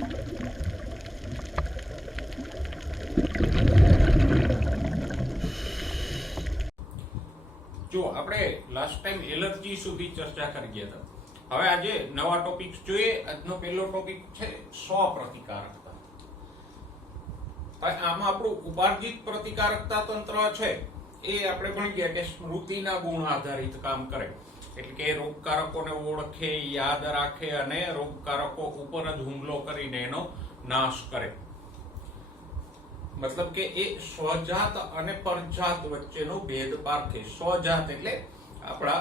જો આપણે last time allergy સુધી ચર્ચા કરી ગયા હતા. હવે આજે નવા ટોપિક જોઈએ. આજનો પહેલો ટોપિક છે સ્વપ્રતિકારકતા. આમાં આપણું ઉપાર્જિત પ્રતિકારકતા તંત્ર છે એ આપણે ભણી ગયા કે સ્મૃતિના ગુણ આધારિત કામ કરે, એટલે કે રોગકારકોને ઓળખે, યાદ રાખે અને રોગકારકો ઉપર જ હુમલો કરીને એનો નાશ કરે. મતલબ કે એ સ્વજાત અને પરજાત વચ્ચેનો ભેદ પારખે. સ્વજાત એટલે આપણા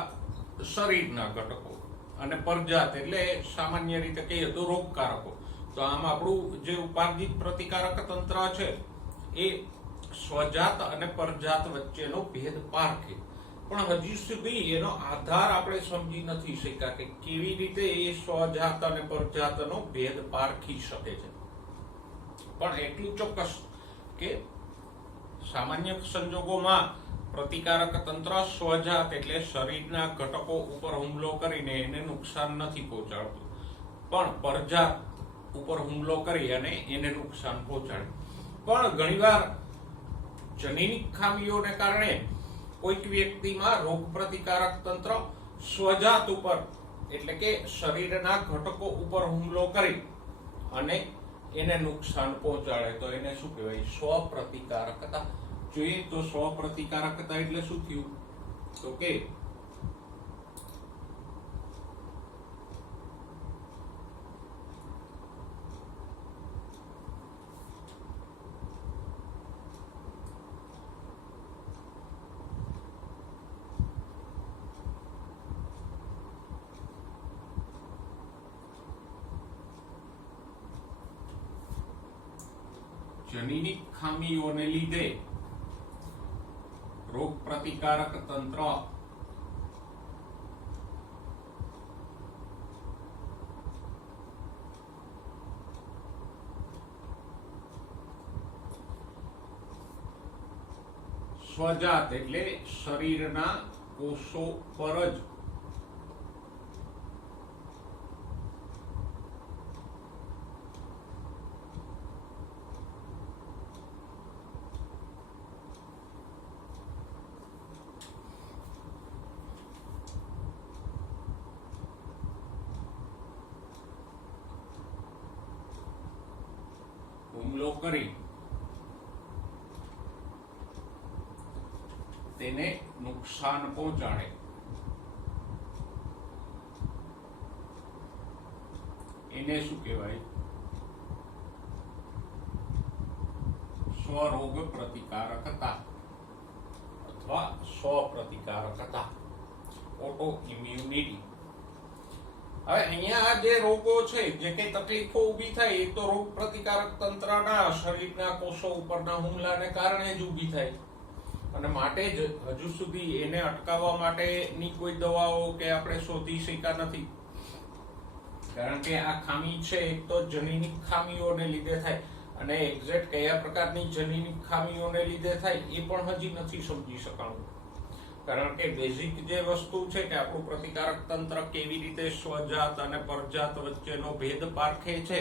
શરીરના ઘટકો અને પરજાત એટલે સામાન્ય રીતે કહીએ તો રોગકારકો. તો આમ આપણું જે ઉપાર્જિત પ્રતિકારક તંત્ર છે એ સ્વજાત અને પરજાત વચ્ચેનો ભેદ પારખે. પણ હજી સુધી એનો આધાર આપણે સમજી નથી શક્યા કે કેવી રીતે એ સ્વજાત અને પરજાતનો ભેદ પારખી શકે છે. પણ એટલું ચોક્કસ કે સામાન્ય સંજોગોમાં પ્રતિકારક તંત્ર સ્વજાત એટલે શરીરના ઘટકો ઉપર હુમલો કરીને એને નુકસાન નથી પહોંચાડતું, પણ પરજાત ઉપર હુમલો કરી અને એને નુકસાન પહોંચાડે. પણ ઘણીવાર જનીનિક ખામીઓને કારણે કોઈક વ્યક્તિમાં રોગ પ્રતિકારક તંત્ર સ્વજાત ઉપર એટલે કે શરીરના ઘટકો ઉપર હુમલો કરી અને એને નુકસાન પહોંચાડે. તો એને શું કહેવાય? સ્વપ્રતિકારકતા. જોઈએ તો સ્વપ્રતિકારકતા એટલે શું થયું? તો કે જનીનિક ખામીઓને લીધે રોગ પ્રતિકારક તંત્ર સ્વજાત એટલે શરીરના કોષો પર જ હુમલો કરી તેને નુકસાન પહોંચાડે. એને શું કહેવાય? સ્વરોગ પ્રતિકારકતા અથવા સ્વપ્રતિકારકતા, ઓટો ઇમ્યુનિટી. હવે અહીંયા જે રોગો છે, જે કઈ તકલીફો ઊભી થાય એ તો રોગ પ્રતિકારક તંત્રના શરીરના કોષો ઉપરના હુમલાને કારણે જ ઊભી થાય. અને માટે જ હજુ સુધી એને અટકાવવા માટેની કોઈ દવાઓ કે આપણે શોધી શક્યા નથી. કારણ કે આ ખામી છે એક તો જનીનિક ખામીઓને લીધે થાય, અને એક્ઝેક્ટ કયા પ્રકારની જનીનિક ખામીઓને લીધે થાય એ પણ હજી નથી સમજી શકાણું. કારણ કે બેઝિક જે વસ્તુ છે કે આપણું પ્રતિકારક તંત્ર કેવી રીતે સ્વજાત અને પરજાત વચ્ચેનો ભેદ પારખે છે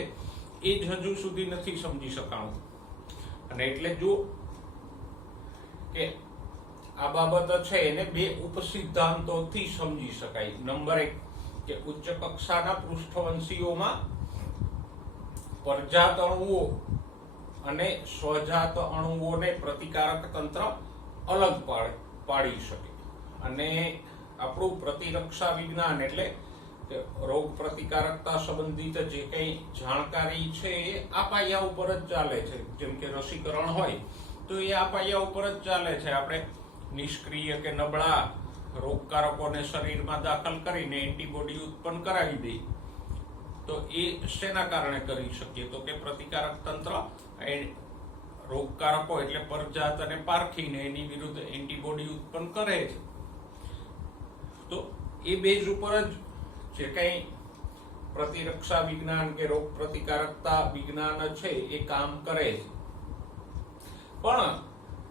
એ જ હજુ સુધી નથી સમજી શકાણું. અને એટલે જો કે આ બાબત છે એને બે ઉપસિદ્ધાંતોથી સમજી શકાય. નંબર 1 કે ઉચ્ચ કક્ષાના પૃષ્ઠવંશીઓમાં પરજાત અણુઓ અને સ્વજાત અણુઓને પ્રતિકારક તંત્ર અલગ પાડી શકે. અને આપણું પ્રતિરક્ષા વિજ્ઞાન એટલે રોગ પ્રતિકારકતા સંબંધિત જે કઈ જાણકારી છે એ આ પાયા ઉપર જ ચાલે છે. જેમ કે રસીકરણ હોય તો એ આ પાયા ઉપર જ ચાલે છે. આપણે નિષ્ક્રિય કે નબળા રોગકારકોને શરીરમાં દાખલ કરીને એન્ટીબોડી ઉત્પન્ન કરાવી દઈએ તો એ શેના કારણે કરી શકીએ? તો કે પ્રતિકારક તંત્ર રોગકારકો એટલે પરજાત અને પારખીને એની વિરુદ્ધ એન્ટીબોડી ઉત્પન્ન કરે છે. તો એ બેઝ ઉપર જ જે કઈ પ્રતિરક્ષા વિજ્ઞાન કે રોગ પ્રતિકારકતા વિજ્ઞાન છે એ કામ કરે છે. પણ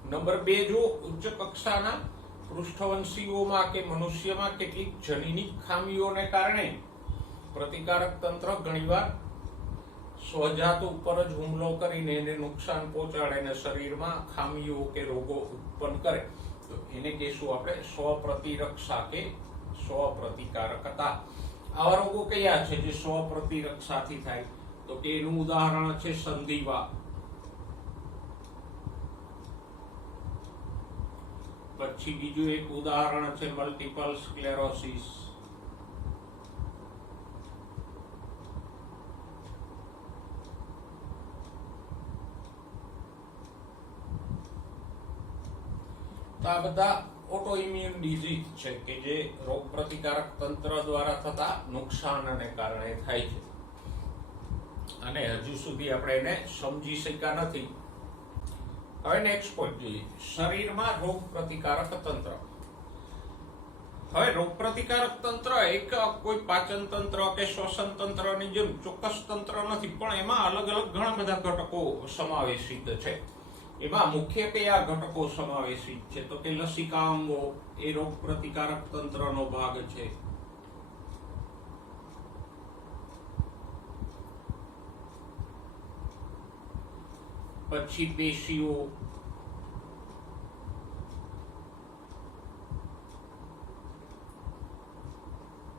નંબર 2 જો ઉચ્ચ કક્ષાના પૃષ્ઠવંશીઓમાં કે મનુષ્યમાં કેટલીક જનીનિક ખામીઓને કારણે પ્રતિકારક તંત્ર ઘણીવાર સ્વજાત ઉપર જ હુમલો કરીને એને નુકસાન પહોંચાડે અને શરીરમાં ખામીઓ કે રોગો ઉત્પન્ન કરે તો એને કહેશું આપણે સ્વપ્રતિરક્ષા કે સ્વપ્રતિકારકતા. આવા રોગો કયા છે જે સ્વપ્રતિરક્ષાથી થાય? તો કે એનું ઉદાહરણ છે સંધિવા, પછી બીજું એક ઉદાહરણ છે મલ્ટીપલ સ્ક્લેરોસિસ, તો આ બધા ઓટો ઇમ્યુન ડિઝીઝ છે કે જે રોગ પ્રતિકારક તંત્ર દ્વારા થતા નુકસાનને કારણે થાય છે અને હજુ સુધી આપણે એને સમજી શક્યા નથી. હવે નેક્સ્ટ પોઈન્ટ જોઈએ, શરીરમાં રોગ પ્રતિકારક તંત્ર. હવે રોગ પ્રતિકારક તંત્ર એક કોઈ પાચન તંત્ર કે શ્વસન તંત્રની જેમ ચોક્કસ તંત્ર નથી, પણ એમાં અલગ અલગ ઘણા બધા ઘટકો સમાવેશિત છે. એમાં મુખ્ય કયા ઘટકો સમાવેશિત છે? તો કે લસિકાંગો એ રોગ પ્રતિકારક તંત્રનો ભાગ છે. પછી પેશીઓ,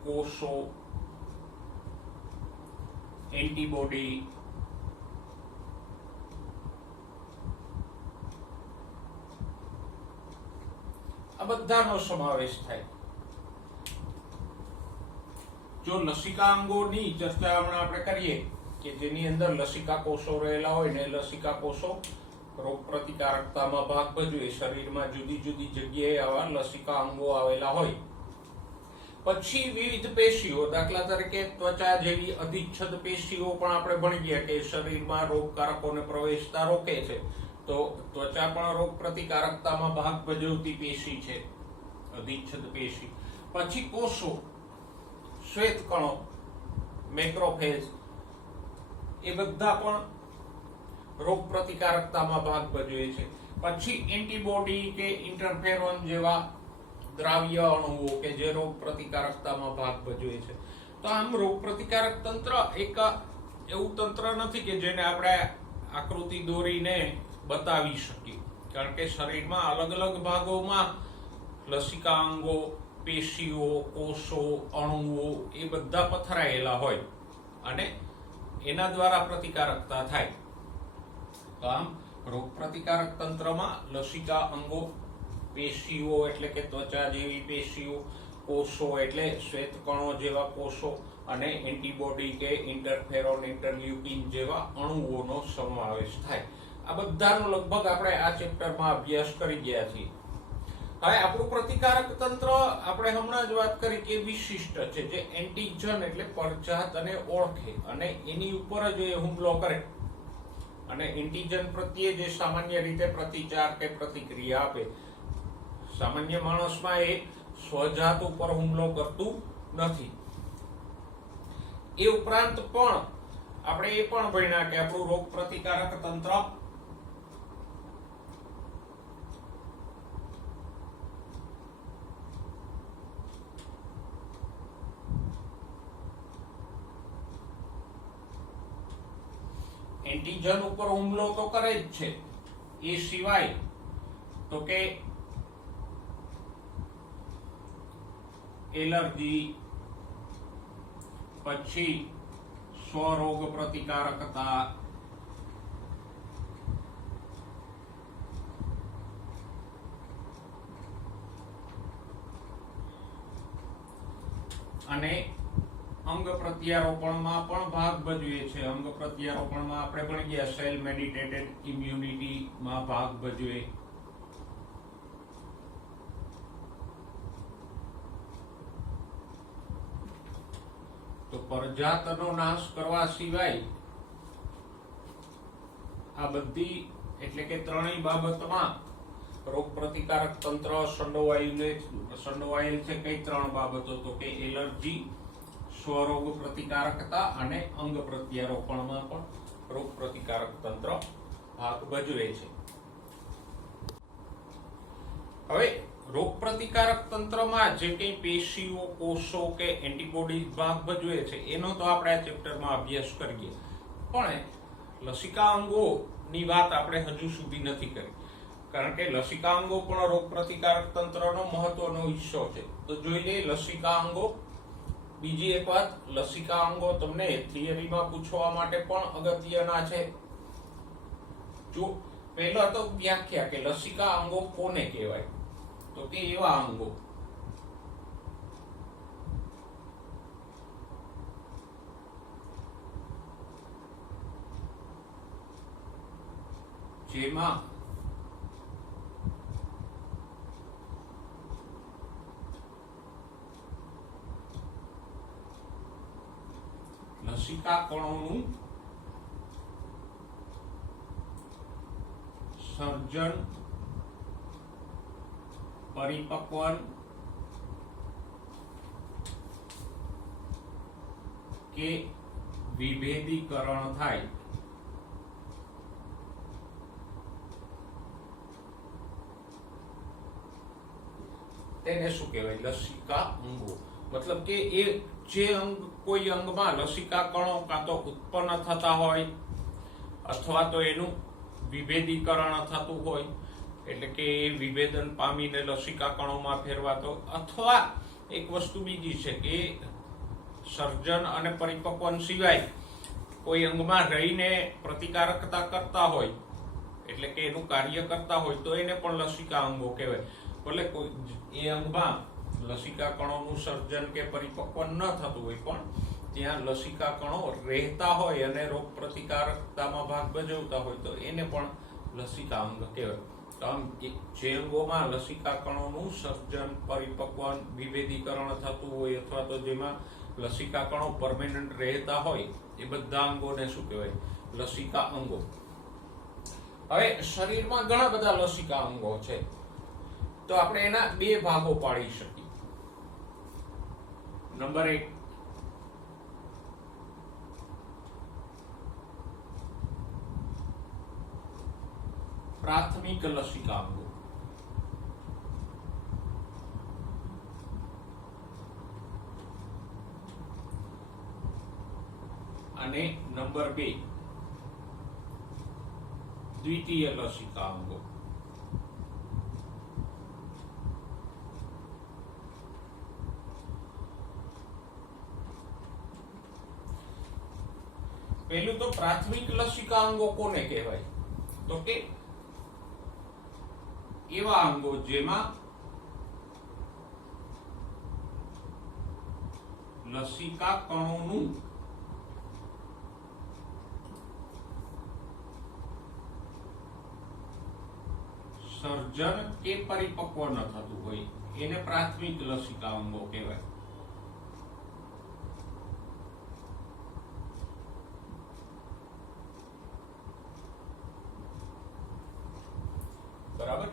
કોષો, એન્ટીબોડી, આ બધાનો સમાવેશ થાય. જો લસિકાંગોની ચર્ચા હમણાં આપણે કરીએ કે જેની અંદર લસિકા કોષો રહેલા હોય ને, લસિકા કોષો રોગ પ્રતિકારકતામાં ભાગ ભજવે. શરીરમાં જુદી જુદી જગ્યાએ આવા લસિકા અંગો આવેલા હોય. પછી વિવિધ પેશીઓ, દાખલા તરીકે ત્વચા જેવી અધિચ્છદ પેશીઓ પણ આપણે ભણી ગયા કે શરીરમાં રોગકારકોને પ્રવેશતા રોકે છે. તો ત્વચા પણ રોગ પ્રતિકારકતામાં ભાગ ભજવતી પેશી છે, અધિચ્છદ પેશી. પછી કોષો, શ્વેત કણો, મેક્રોફેજ, એ બધા પણ રોગ પ્રતિકારકતામાં ભાગ ભજવે છે. પછી એન્ટીબોડી કે ઇન્ટરફેરોન જેવા દ્રાવ્ય અણુઓ કે જે રોગ પ્રતિકારકતામાં ભાગ ભજવે છે. તો આમ રોગ પ્રતિકારક તંત્ર એક એવું તંત્ર નથી કે જેને આપણે આકૃતિ દોરીને બતાવી શકીએ, કારણ કે શરીરમાં અલગ અલગ ભાગોમાં લસિકાંગો, પેશીઓ, કોષો, અણુઓ એ બધા પથરાયેલા હોય અને એના દ્વારા પ્રતિકારકતા થાય. તો આમ રોગ પ્રતિકારક તંત્રમાં લસિકા અંગો, પેશીઓ એટલે કે ત્વચા જેવી પેશીઓ, કોષો એટલે શ્વેત કણો જેવા કોષો અને એન્ટીબોડી કે ઇન્ટરફેરોન, ઇન્ટરલ્યુકિન જેવા અણુઓનો સમાવેશ થાય. આ બધાનો લગભગ આપણે આ ચેપ્ટરમાં અભ્યાસ કરી ગયા છીએ. હવે આપણું પ્રતિકારક તંત્ર આપણે હમણાં જ વાત કરી કે વિશિષ્ટ છે, જે એન્ટીજન એટલે પરજાતને ઓળખે અને એની ઉપર જ એ હુમલો કરે. અને એન્ટીજન પ્રત્યે જે સામાન્ય રીતે પ્રતિચાર કે પ્રતિક્રિયા આપે. સામાન્ય માણસમાં એ સ્વજાત ઉપર હુમલો કરતું નથી. એ ઉપરાંત પણ આપણે એ પણ ભણ્યા કે આપણું રોગ પ્રતિકારક તંત્ર એન્ટીજન ઉપર હુમલો તો કરે જ છે, એ સિવાય તો કે એલર્જી, પછી સ્વરોગ પ્રતિકારકતા, અને અંગ પ્રત્યારોપણમાં પણ ભાગ ભજવે છે. અંગ પ્રત્યારોપણમાં આપણે ભણી ગયા સેલ મેડિટેટેડ ઇમ્યુનિટીમાં ભાગ ભજવે. તો પરજાતનો નાશ કરવા સિવાય આ બધી એટલે કે ત્રણેય બાબતમાં રોગ પ્રતિકારક તંત્ર સંડોવાયેલ છે. કઈ ત્રણ બાબતો? તો કે એલર્જી, સ્વરોગ પ્રતિકારકતા અને અંગ પ્રત્યારોપણમાં પણ રોગ પ્રતિકારક તંત્ર ભાગ ભજવે છે. હવે રોગ પ્રતિકારક તંત્રમાં જે કંઈ પેશીઓ, કોષો કે એન્ટીબોડી ભાગ ભજવે છે એનો તો આપણે આ ચેપ્ટરમાં અભ્યાસ કરીએ. પણ લસિકા અંગોની વાત આપણે હજુ સુધી નથી કરી, કારણ કે લસિકા અંગો પણ રોગ પ્રતિકારક તંત્રનો મહત્વનો હિસ્સો છે. તો જોઈ લઈએ લસિકા અંગો. બીજી એક વાત, લસિકા અંગો તમને થિયરીમાં પૂછવા માટે પણ અગત્યના છે. જો પહેલા તો વ્યાખ્યા કે લસિકા અંગો કોને કહેવાય, તો કે એવા અંગો જેમાં લસિકા કણોનું સર્જન, પરિપક્વન કે વિભેદીકરણ થાય તેને શું કહેવાય? લસિકા અંગો. મતલબ કે એ જે અંગ, કોઈ અંગમાં લસિકા કણો કાં તો ઉત્પન્ન થતા હોય અથવા તો એનું વિભેદીકરણ થતું હોય, એટલે કે વિભેદન પામીને લસિકા કણોમાં ફેરવાતો, અથવા એક વસ્તુ બીજી છે કે સર્જન અને પરિપક્વન સિવાય કોઈ અંગમાં રહીને પ્રતિકારકતા કરતા હોય, એટલે કે એનું કાર્ય કરતા હોય, તો એને પણ લસિકા અંગો કહેવાય. ભલે કોઈ એ અંગમાં લસિકા કણોનું સર્જન કે પરિપક્વન ન થતું હોય, પણ ત્યાં લસિકા કણો રહેતા હોય અને રોગ પ્રતિકારકતામાં ભાગ ભજવતા હોય, તો એને પણ લસિકા અંગ કહેવાય. તો આમ જે અંગોમાં લસિકા કણોનું સર્જન, પરિપક્વન, વિભેદીકરણ થતું હોય અથવા તો જેમાં લસિકા કણો પરમેનન્ટ રહેતા હોય, એ બધા અંગોને શું કહેવાય? લસિકા અંગો. હવે શરીરમાં ઘણા બધા લસિકા અંગો છે, તો આપણે એના બે ભાગો પાડી શકીએ. નંબર 1, પ્રાથમિક લસિકા અંગો. અને નંબર 2, દ્વિતીય લસિકા અંગો. પહેલું તો પ્રાથમિક લસિકા અંગો કોને કહેવાય? તો કે એવા અંગો જેમાં લસિકા કણોનું સર્જન કે પરિપક્વ ન થતું હોય, એને પ્રાથમિક લસિકા અંગો કહેવાય. બરાબર.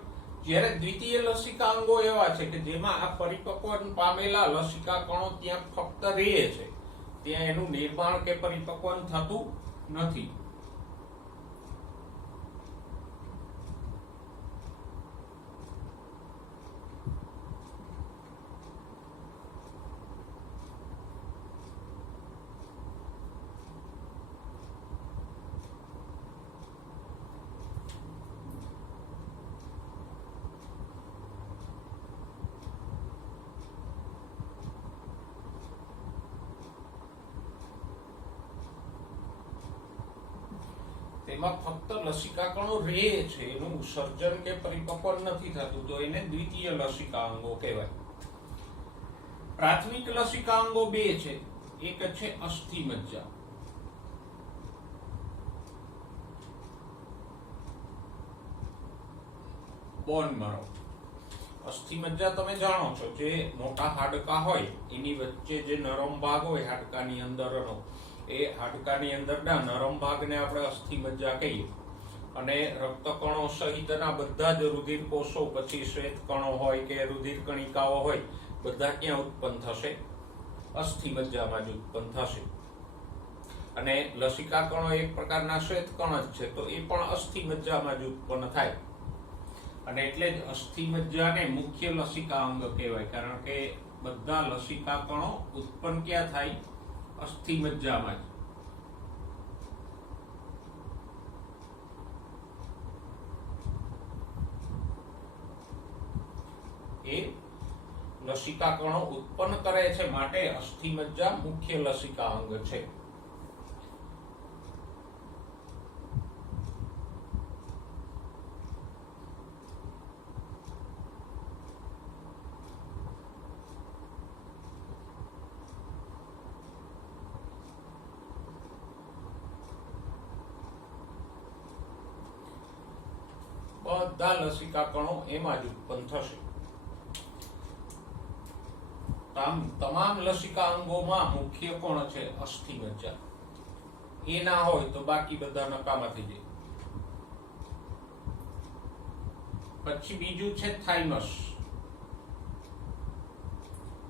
જ્યારે દ્વિતીય લસિકા અંગો એવા છે કે જેમાં આ પરિપક્વન પામેલા લસિકા કણો ત્યાં ફક્ત રહે છે, ત્યાં એનું નિર્માણ કે પરિપક્વન થતું નથી. તેમાં ફક્ત લસિકા કણો રહે છે, એનું સર્જન કે પરિપક્વન નથી થતું, તો એને દ્વિતીય લસિકા અંગો કહેવાય. પ્રાથમિક લસિકા અંગો બે છે. એક છે અસ્થિમજ્જા. બોન મરો. અસ્થિમજ્જા તમે જાણો છો, જે મોટા હાડકા હોય એની વચ્ચે જે નરમ ભાગ હોય હાડકાની અંદરનો, એ હાડકાની અંદરના નરમ ભાગને આપણે અસ્થિમજ્જા કહીએ. અને રક્તકણો સહિતના બધા જ રુધિર કોષો, પછી શ્વેત કણો હોય કે રુધિર કણિકાઓ હોય, બધા ક્યાં ઉત્પન્ન થશે? અસ્થિમજ્જામાં જ ઉત્પન્ન થશે. અને લસિકા કણો એક પ્રકારના શ્વેત કણ જ છે, તો એ પણ અસ્થિમજ્જામાં જ ઉત્પન્ન થાય. અને એટલે જ અસ્થિમજ્જાને મુખ્ય લસિકા અંગ કહેવાય, કારણ કે બધા લસિકા કણો ઉત્પન્ન ક્યાં થાય? અસ્થિમજ્જામાં જ. એ લસિકા કણો ઉત્પન્ન કરે છે, માટે અસ્થિમજ્જા મુખ્ય લસિકા અંગ છે. બધા લસિકા કણો એમાં જ ઉત્પન્ન થશે. તમામ લસિકા અંગોમાં મુખ્ય કોણ છે? અસ્થિમજ્જા. એ ના હોય તો બાકી બધા નકામા થઈ જાય. પછી બીજું છે થાઇમસ.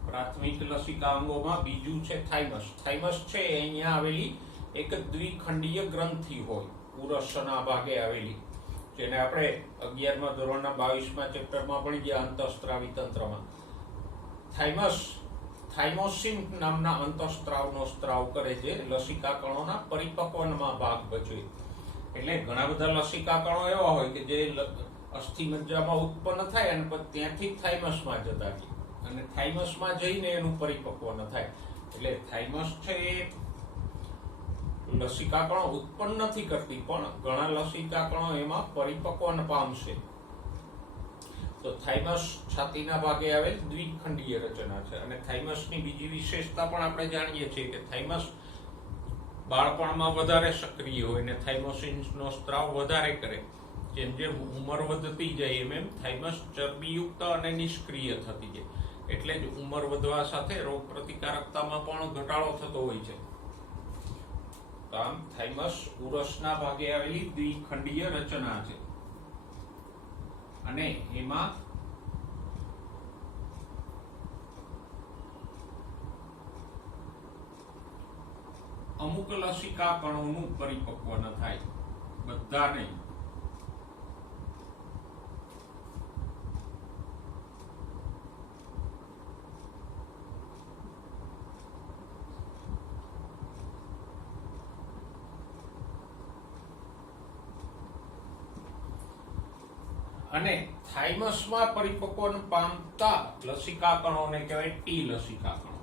પ્રાથમિક લસિકા અંગોમાં બીજું છે થાઇમસ. થાઇમસ છે અહીંયા આવેલી એક દ્વિખંડીય ગ્રંથિ હોય, ઉરસના ભાગે આવેલી, જેને આપણે 11મા ધોરણના 22મા ચેપ્ટરમાં ભણી ગયા, અંતઃસ્ત્રાવી તંત્રમાં. થાઇમોસિન નામના અંતઃસ્ત્રાવનો સ્ત્રાવ કરે, જે લસિકા કણોના પરિપક્વનમાં ભાગ ભજવે. એટલે ઘણા બધા લસિકા કણો એવા હોય કે જે અસ્થિમજ્જામાં ઉત્પન્ન થાય અને પછી ત્યાંથી થાઇમસમાં જતા રહે, અને થાઇમસમાં જઈને એનું પરિપક્વન થાય. એટલે થાઇમસ છે એ લસિકા કણો ઉત્પન્ન નથી કરતી, પણ ઘણા લસિકા કણો એમાં પરિપક્વન પામશે. તો થાઇમસ છાતીના ભાગે આવેલ દ્વિખંડીય રચના છે. અને થાઇમસની બીજી વિશેષતા પણ આપણે જાણીએ છીએ કે થાઇમસ બાળપણમાં વધારે સક્રિય હોય અને થાઇમોસિનનો સ્ત્રાવ વધારે કરે. જેમ જેમ ઉંમર વધતી જાય એમ થાઇમસ ચરબીયુક્ત અને નિષ્ક્રિય થતી જાય. એટલે જ ઉંમર વધવા સાથે રોગ પ્રતિકારકતામાં પણ ઘટાડો થતો હોય છે. આમ થાઇમસ ઉરસના ભાગે આવેલી દ્વિખંડીય રચના છે, અને એમાં અમુક લસિકા કણોનું પરિપક્વન થાય, બધા નહીં. અને થાઇમસમાં પરિપક્વન પામતા લસિકા કણોને કહેવાય ટી લસિકા કણો.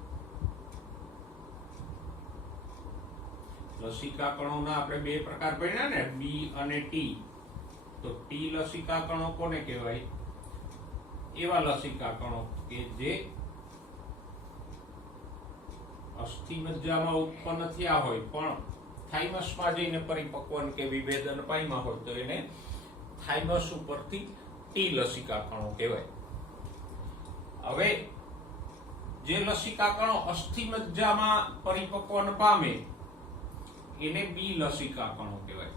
લસિકા કણોના આપણે બે પ્રકાર ભણ્યા ને, બી અને ટી. તો ટી લસિકા કણો કોને કહેવાય? એવા લસિકા કણો કે જે અસ્થિમજ્જામાં ઉત્પન્ન થયા હોય પણ થાઇમસમાં જઈને પરિપક્વન કે વિભેદન પામ્યા હોય, તો એને થાઇમસ ઉપરથી ટી લસિકા કણો કહેવાય. હવે જે લસિકા કણો અસ્થિમજ્જામાં પરિપક્વન પામે એને બી લસિકા કણો કહેવાય.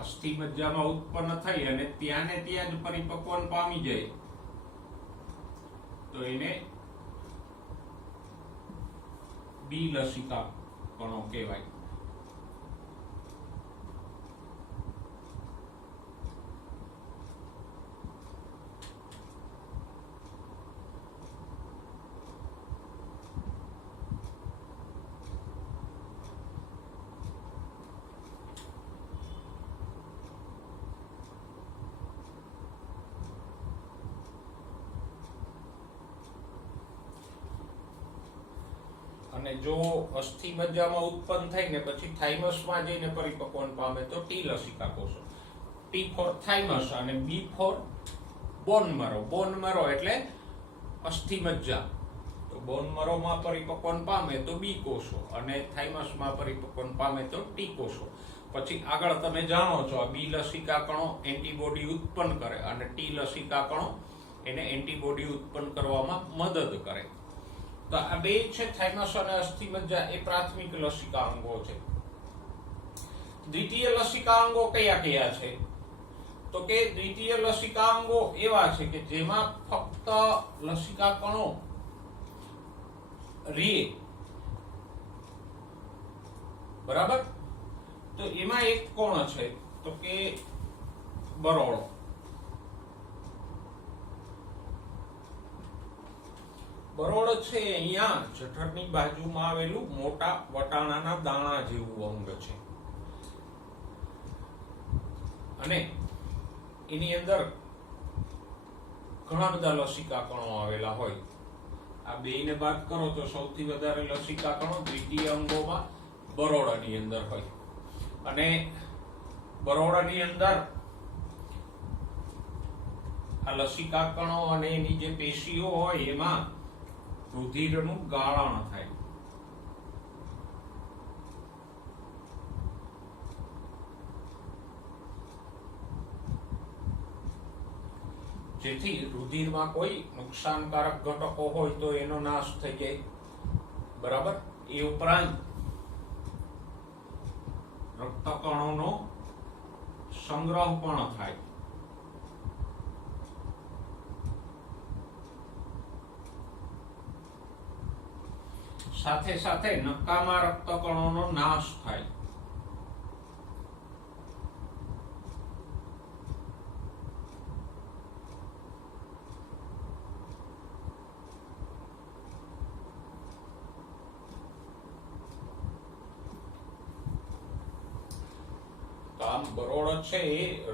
અસ્થિમજ્જામાં ઉત્પન્ન થઈ અને ત્યાં ને ત્યાં જ પરિપક્વન પામી જાય તો એને બી લસિકા કણો કહેવાય. અને જો અસ્થિમજ્જામાં ઉત્પન્ન થઈને પછી થાઇમસમાં જઈને પરિપક્વન પામે તો ટી લસિકા કોષો. ટી ફોર થાઇમસ અને બી ફોર બોન મરો. બોન મરો એટલે અસ્થિમજ્જા. તો બોન મરોમાં પરિપક્વન પામે તો બી કોષો અને થાઇમસમાં પરિપક્વન પામે તો ટી કોષો. પછી આગળ તમે જાણો છો આ બી લસિકા કણો એન્ટીબોડી ઉત્પન્ન કરે અને ટી લસિકા કણો એને એન્ટીબોડી ઉત્પન્ન કરવામાં મદદ કરે. તો આ બે છે થાઇમસ અને અસ્થિમજ્જા, એ પ્રાથમિક લસિકા અંગો છે. દ્વિતીય લસિકા અંગો કયા કયા છે? તો કે દ્વિતીય લસિકા અંગો એવા છે કે જેમાં ફક્ત લસિકા કણો રે, બરાબર. તો એમાં એક કોણ છે તો કે બરોળો. બરોળ છે અહીંયા જઠરની બાજુમાં આવેલું મોટા વટાણાના દાણા જેવું અંગ છે અને એની અંદર ઘણા બધા લસિકા કણો આવેલા હોય. આ બેયને બાદ કરો તો સૌથી વધારે લસિકા કણો દ્વિતીય અંગોમાં બરોળની અંદર હોય અને બરોળની અંદર આ લસિકા કણો અને એની જે પેશીઓ હોય એમાં રુધિરનું ગાળણ થાય. જેથી રુધિરમાં કોઈ નુકસાનકારક ઘટકો હોય તો એનો નાશ થઈ જાય. બરાબર. એ ઉપરાંત રક્તકણોનો સંગ્રહ પણ થાય. સાથે સાથે નકામા રક્તકણોનો નાશ થાય. આમ બરોળ છે એ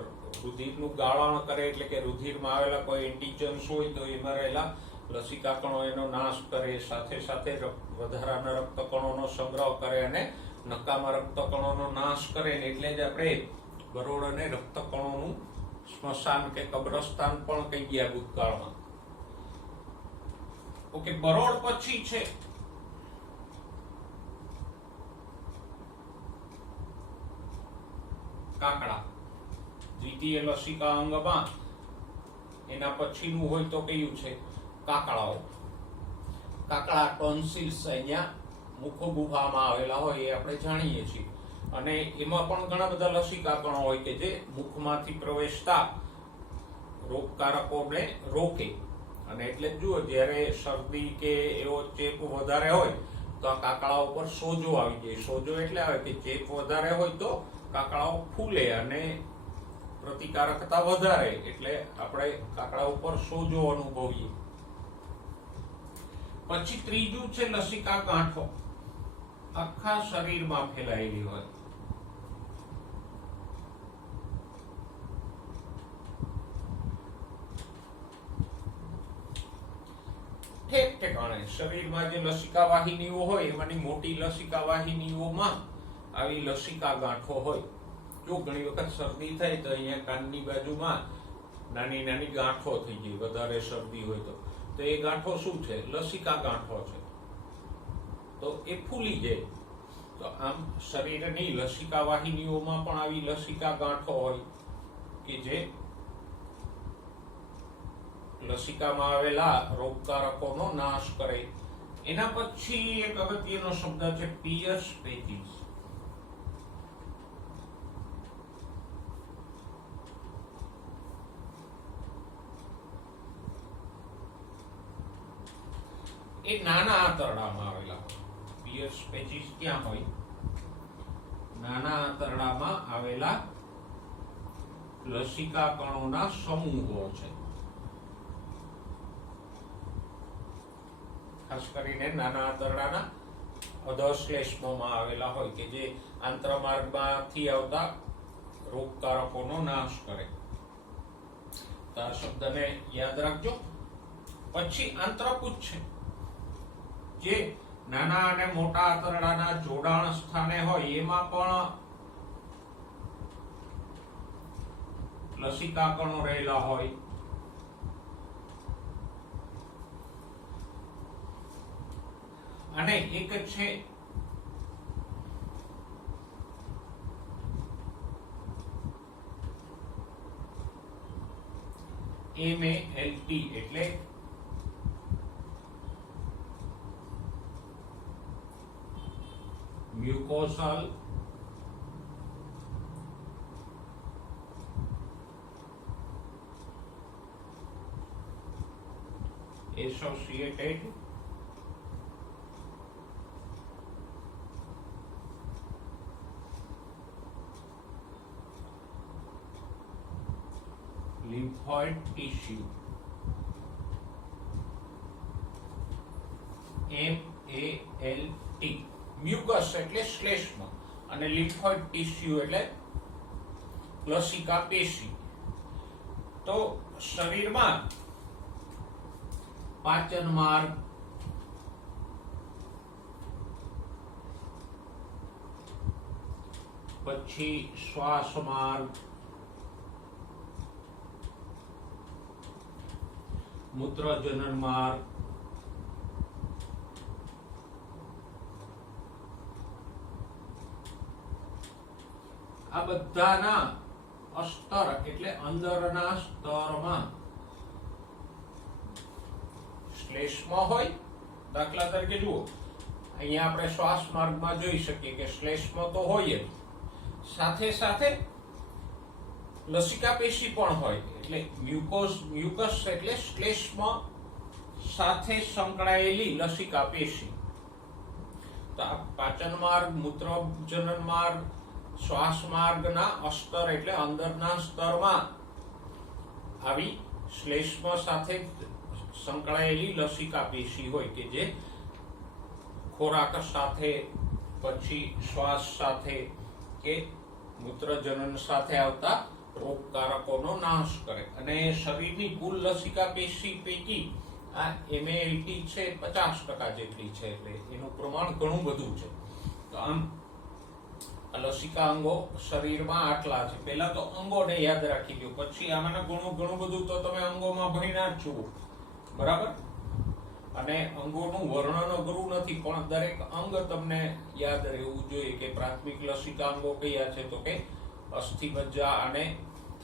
રુધિરનું ગાળણ કરે એટલે કે રુધિરમાં આવેલા કોઈ એન્ટીજન્સ હોય તો એમાં રહેલા લસિકા કણો એનો નાશ કરે. સાથે સાથે વધારાના રક્તકણોનો સંગ્રહ કરે અને નકામા રક્તકણોનો નાશ કરે. એટલે જ આપણે બરોળને રક્તકણોનું સ્મશાન કે કબ્રસ્તાન પણ કહી ગયા ભૂતકાળમાં. ઓકે, બરોળ પછી છે કાકડા. દ્વિતીય લસિકા અંગમાં એના પછીનું હોય તો કયું છે? કાકડાઓ. કાકડા ટોન્સિલ્સ અહીંયા મુખ ગુહામાં આવેલા હોય એ આપણે જાણીએ છીએ અને એમાં પણ ઘણા બધા લસિકા કણો હોય કે જે મુખમાંથી પ્રવેશતા રોગકારકોને રોકે. અને એટલે જ જુઓ, જ્યારે શરદી કે એવો ચેપ વધારે હોય તો આ કાકડા ઉપર સોજો આવી જાય. સોજો એટલે આવે કે ચેપ વધારે હોય તો કાકડાઓ ફૂલે અને પ્રતિકારકતા વધારે એટલે આપણે કાકડા ઉપર સોજો અનુભવીએ. પછી ત્રીજું છે લસિકા ગાંઠો. આખા શરીરમાં ફેલાયેલી હોય. ઠેક ઠેકાણે શરીરમાં જે લસિકા વાહિનીઓ હોય એમાંની મોટી લસિકા વાહિનીઓમાં આવી લસિકા ગાંઠો હોય. જો ઘણી વખત શરદી થાય તો અહીંયા કાનની બાજુમાં નાની નાની ગાંઠો થઈ જાય, વધારે શરદી હોય તો એ ગાંઠો શું છે? લસિકા ગાંઠો છે. તો એ ફૂલી જાય. તો આમ શરીરની લસિકા વાહિનીઓમાં પણ આવી લસિકા ગાંઠો હોય કે જે લસિકામાં આવેલા રોગકારકોનો નાશ કરે. એના પછી એક અગત્યનો શબ્દ છે પિયર્સ પેચીસ. એ નાના આંતરડામાં આવેલા હોય. પિયર્સ પેચીસ ક્યાં હોય? નાના આંતરડામાં આવેલા લસિકા કણોના સમૂહો છે. ખાસ કરીને નાના આંતરડાના અધશ્લેષ્મમાં આવેલા હોય કે જે આંતરમાર્ગમાંથી આવતા રોગકારકોનો નાશ કરે. તો આ શબ્દને યાદ રાખજો. પછી આંતરપુચ્છ છે જે નાના અને મોટા આંતરડાના જોડાણ સ્થાને હોય એમાં પણ લસિકા કણો રહેલા હોય. અને એક છે MALT એટલે mucosal associated lymphoid tissue. MALT. Mucus એટલે શ્લેષ્મ અને લિમ્ફોઇડ ટિશ્યુ એટલે લસિકા પેશી. તો શરીરમાં પાચન માર્ગ, પછી શ્વાસ માર્ગ, મૂત્રજનન માર્ગ, આ બધાના અસ્તર એટલે અંદરના સ્તરમાં શ્લેષ્મ હોય. દાખલા તરીકે જુઓ, અહીંયા આપણે શ્વાસ માર્ગમાં જોઈ શકીએ કે શ્લેષ્મ તો હોય જ, સાથે સાથે લસિકા પેશી પણ હોય. એટલે મ્યુકસ એટલે શ્લેષ્મ સાથે સંકળાયેલી લસિકા પેશી. તો આ પાચન માર્ગ, મૂત્રજનન માર્ગ, શ્વાસ માર્ગના અસ્તર એટલે અંદરના સ્તરમાં આવી શ્લેષ્મ સાથે સંકળાયેલી લસિકા પેશી હોય કે જે ખોરાક સાથે, પછી શ્વાસ સાથે કે મૂત્રજનન સાથે આવતા રોગકારકોનો નાશ કરે. અને શરીરની કુલ લસિકા પેશી પૈકી આ MALT છે 50% જેટલી છે, એટલે એનું પ્રમાણ ઘણું બધું છે. તો આમ લસિકા અંગો શરીરમાં આટલા છે. પહેલા તો અંગોને યાદ રાખી દો, પછી આમાંના ઘણું બધું તો તમે અંગોમાં ભણ્યા જ છો, બરાબર. અને અંગોનું વર્ણન અઘરું નથી, પણ દરેક અંગ તમને યાદ રહેવું જોઈએ કે પ્રાથમિક લસિકા અંગો કયા છે, તો કે અસ્થિમજ્જા અને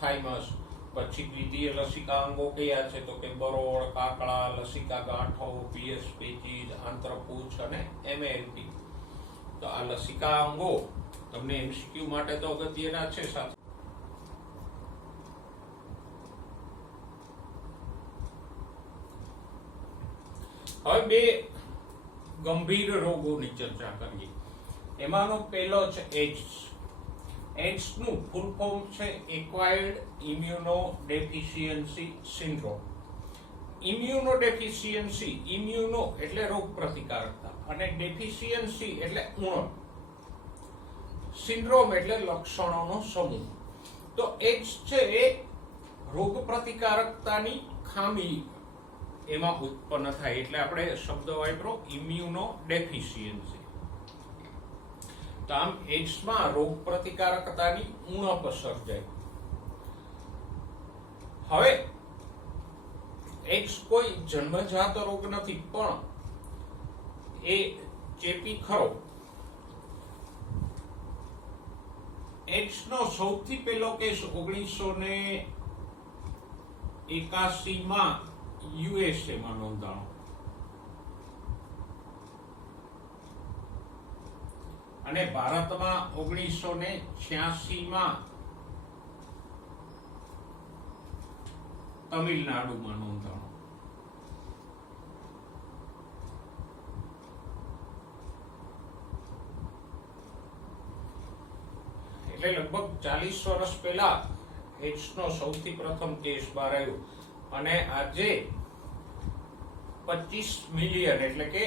થાઇમસ. પછી દ્વિતીય લસિકા અંગો કયા છે, તો કે બરોળ, કાકડા, લસિકા ગાંઠો, પીએસ પેચીસ, આંતરપૂછ અને MALT. તો આ લસિકા અંગો તમને MCQ માટે તો અગત્યના છે. સાથે હવે બે ગંભીર રોગોની ચર્ચા કરીએ. એમાંનો પહેલો છે એઇડ્સ. એઇડ્સ નું ફૂલ ફોર્મ છે એક્વાયર્ડ ઇમ્યુનોડેફિશિયન્સી સિન્ડ્રોમ. ઇમ્યુનોડેફિશિયન્સી, ઇમ્યુનો એટલે રોગ પ્રતિકારકતા અને ડેફિશિયન્સી એટલે ઉણપ, સિન્ડ્રોમ એટલે લક્ષણોનો સમૂહ. તો એઇડ્સ છે એ રોગ પ્રતિકારકતાની ખામી એમાં ઉત્પન્ન થાય, એટલે આપણે શબ્દ વાપરો ઇમ્યુનોડેફિશિયન્સી. તો આમ એઇડ્સમાં રોગ પ્રતિકારકતાની ઉણપ સર્જાય. હવે એઇડ્સ કોઈ જન્મજાત રોગ નથી, પણ એ ચેપી ખરો. એઇડ્સનો સૌથી પહેલો કેસ 1981 માં USA માં નોંધાણો અને ભારતમાં 1986 માં તમિલનાડુમાં નોંધાણો. એટલે લગભગ 40 વર્ષ પહેલા એઇડ્સનો સૌથી પ્રથમ કેસ બહાર આવ્યો અને આજે 25 મિલિયન એટલે કે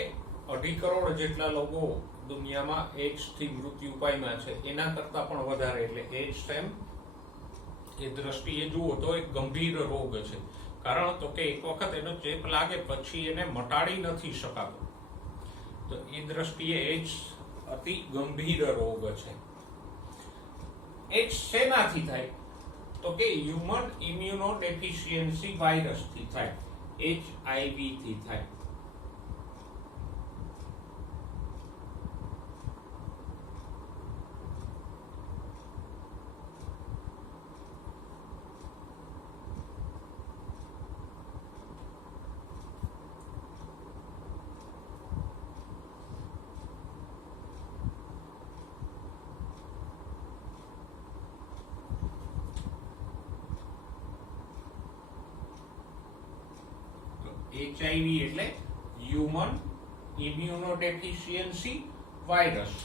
2.5 કરોડ જેટલા લોકો દુનિયામાં એઇડ્સથી મૃત્યુ પામ્યા છે. એના કરતા પણ વધારે. એટલે એઇડ્સ એમ એ દ્રષ્ટિએ જુઓ તો એક ગંભીર રોગ છે. કારણ તો કે એક વખત એનો ચેપ લાગે પછી એને મટાડી નથી શકાતો. તો એ દ્રષ્ટિએ એઇડ્સ અતિ ગંભીર રોગ છે. એઇડ્સ શેનાથી થાય, તો કે હ્યુમન ઇમ્યુનોડેફિશિયન્સી વાયરસથી થાય, HIV થી થાય. HIV એટલે હ્યુમન ઇમ્યુનોડેફિશિયન્સી વાયરસ,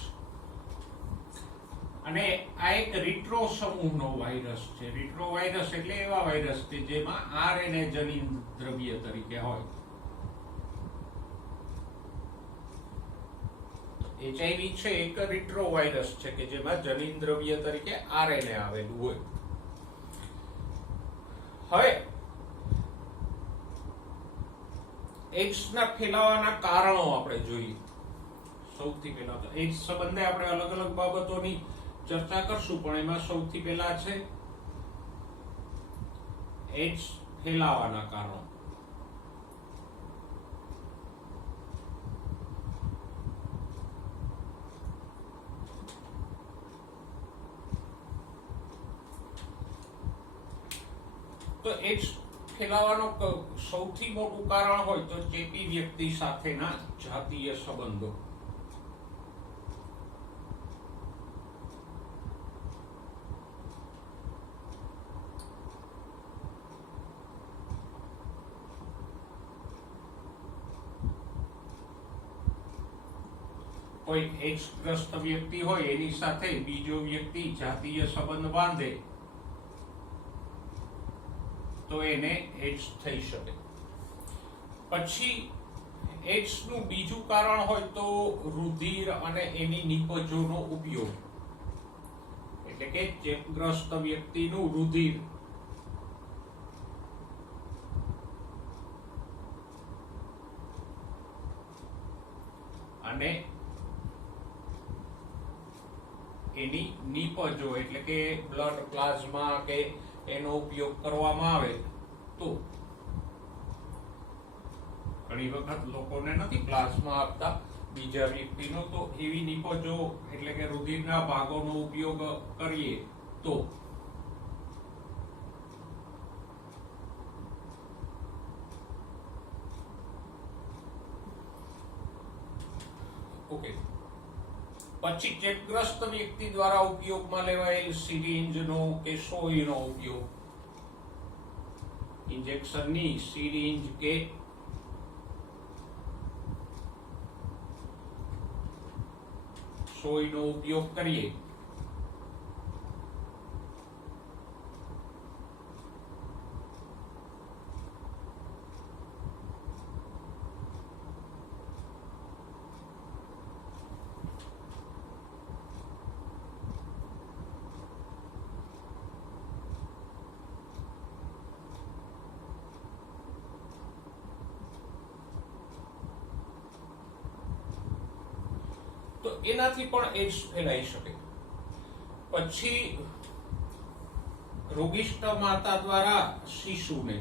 અને આ એક રિટ્રો સમૂહનો વાયરસ છે. રિટ્રો વાયરસ એટલે એવા વાયરસ કે જેમાં RNA જનીન દ્રવ્ય તરીકે હોય. HIV છે એક રિટ્રોવાયરસ છે કે જેમાં જનીન દ્રવ્ય તરીકે RNA આવેલું હોય. હવે એઇડ્સના ફેલાવાના કારણો આપણે જોઈએ. સૌથી પહેલા તો એઇડ્સ સંબંધે આપણે અલગ અલગ બાબતોની ચર્ચા કરશું, પણ એમાં સૌથી પહેલા છે એઇડ્સ ફેલાવાના કારણો. તો એઇડ્સ ફેલાવાનું સૌથી મોટું કારણ હોય તો ચેપી વ્યક્તિ સાથેના જાતીય સંબંધો. કોઈ એઇડ્સગ્રસ્ત વ્યક્તિ હોય એની સાથે બીજો વ્યક્તિ જાતીય સંબંધ બાંધે તો એને એઇડ્સ થઈ શકે. પછી એઇડ્સ નું બીજું કારણ હોય તો રુધિર અને એની નિપજોનો ઉપયોગ, એટલે કે ચેપગ્રસ્ત વ્યક્તિનું રુધિર અને એની નિપજો એટલે કે બ્લડ પ્લાઝમા કે એનો ઉપયોગ કરવામાં આવે તો ઘણી વખત લોકોને નથી પ્લાઝમા આપતા બીજા વ્યક્તિનો, તો એવી નિપજો એટલે કે રુધિરના ભાગોનો ઉપયોગ કરીએ તો ઓકે. પછી ચેપગ્રસ્ત વ્યક્તિ દ્વારા ઉપયોગમાં લેવાયેલ સિરિંજનો કે સોયનો ઉપયોગ, ઇન્જેક્શનની સિરિંજ કે સોયનો ઉપયોગ કરીએ તો એનાથી પણ એઇડ્સ ફેલાઈ શકે. પછી રોગિષ્ટ માતા દ્વારા શિશુને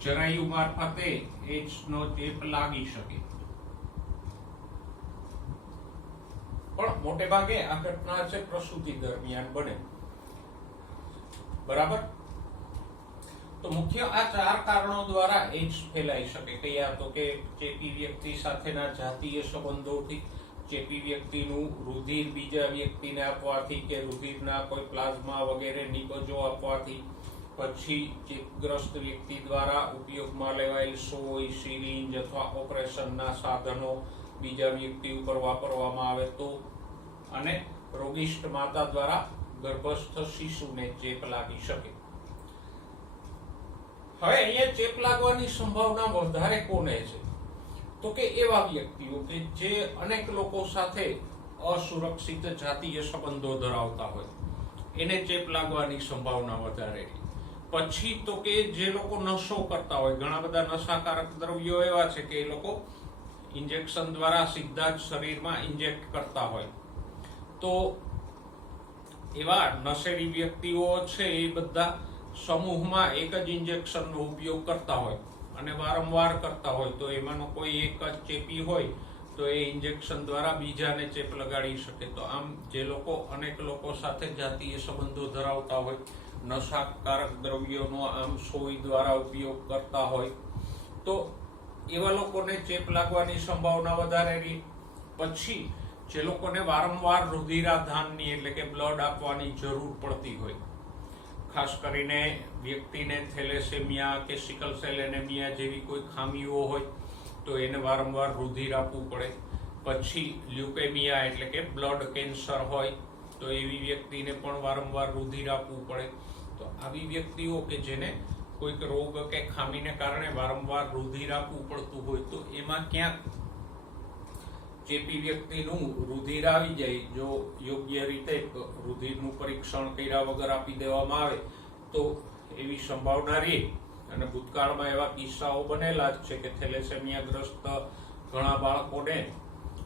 જરાયુ મારફતે એઇડ્સનો ચેપ લાગી શકે. પણ મોટે ભાગે આ ઘટના છે પ્રસૂતિ દરમિયાન બને. બરાબર. તો મુખ્ય આ 4 કારણો દ્વારા એઇડ્સ ફેલાઈ શકે. કયા તો કે ચેપી વ્યક્તિ સાથેના જાતીય સંબંધોથી, ચેપી વ્યક્તિનું રુધિર બીજા વ્યક્તિને આપવાથી કે રુધિરના કોઈ પ્લાઝમા વગેરે નિપજો આપવાથી, પછી ચેપગ્રસ્ત વ્યક્તિ દ્વારા ઉપયોગમાં લેવાયેલ સોય, સિરિંજ અથવા ઓપરેશનના સાધનો બીજા વ્યક્તિ ઉપર વાપરવામાં આવે તો, અને રોગિષ્ટ માતા દ્વારા ગર્ભસ્થ શિશુને ચેપ લાગી શકે. હવે અહીંયા ચેપ લાગવાની સંભાવના વધારે કોને છે? તો કે એવા વ્યક્તિઓ કે જે અનેક લોકો સાથે અસુરક્ષિત જાતીય સંબંધો ધરાવતા હોય એને ચેપ લાગવાની સંભાવના વધારે. પછી તો કે જે લોકો નશો કરતા હોય, ઘણા બધા નશાકારક દ્રવ્યો એવા છે કે એ લોકો ઇન્જેક્શન દ્વારા સીધા જ શરીરમાં ઇન્જેક્ટ કરતા હોય, તો એવા નશેડી વ્યક્તિઓ છે એ બધા સમૂહમાં એક જ ઇન્જેક્શનનો ઉપયોગ કરતા હોય અને વારંવાર કરતા હોય, તો એમાંનો કોઈ એક જ ચેપી હોય તો એ ઇન્જેક્શન દ્વારા બીજાને ચેપ લગાડી શકે. તો આમ જે લોકો અનેક લોકો સાથે જાતીય સંબંધો ધરાવતા હોય, નશાકારક દ્રવ્યોનો આમ સોય દ્વારા ઉપયોગ કરતા હોય, તો એવા લોકોને ચેપ લાગવાની સંભાવના વધારે રહી. પછી જે લોકોને વારંવાર રુધિરાધાનની એટલે કે બ્લડ આપવાની જરૂર પડતી હોય, ખાસ કરીને વ્યક્તિને થેલેસેમિયા કે સિકલ સેલ એનેમિયા જેવી કોઈ ખામીઓ હોય તો એને વારંવાર રુધિર આપવું પડે. પછી લ્યુકેમિયા એટલે કે બ્લડ કેન્સર હોય તો એવી વ્યક્તિને પણ વારંવાર રુધિર આપવું પડે. તો આવી વ્યક્તિઓ કે જેને કોઈક રોગ કે ખામીને કારણે વારંવાર રુધિર આપવું પડતું હોય તો એમાં ક્યાંક ચેપી વ્યક્તિનું રુધિર આવી જાય, જો યોગ્ય રીતે રુધિરનું પરીક્ષણ કર્યા વગર આપી દેવામાં આવે તો એવી સંભાવના રહે. અને ભૂતકાળમાં એવા કિસ્સાઓ બનેલા જ છે કે થેલેસેમિયા ગ્રસ્ત ઘણા બાળકોને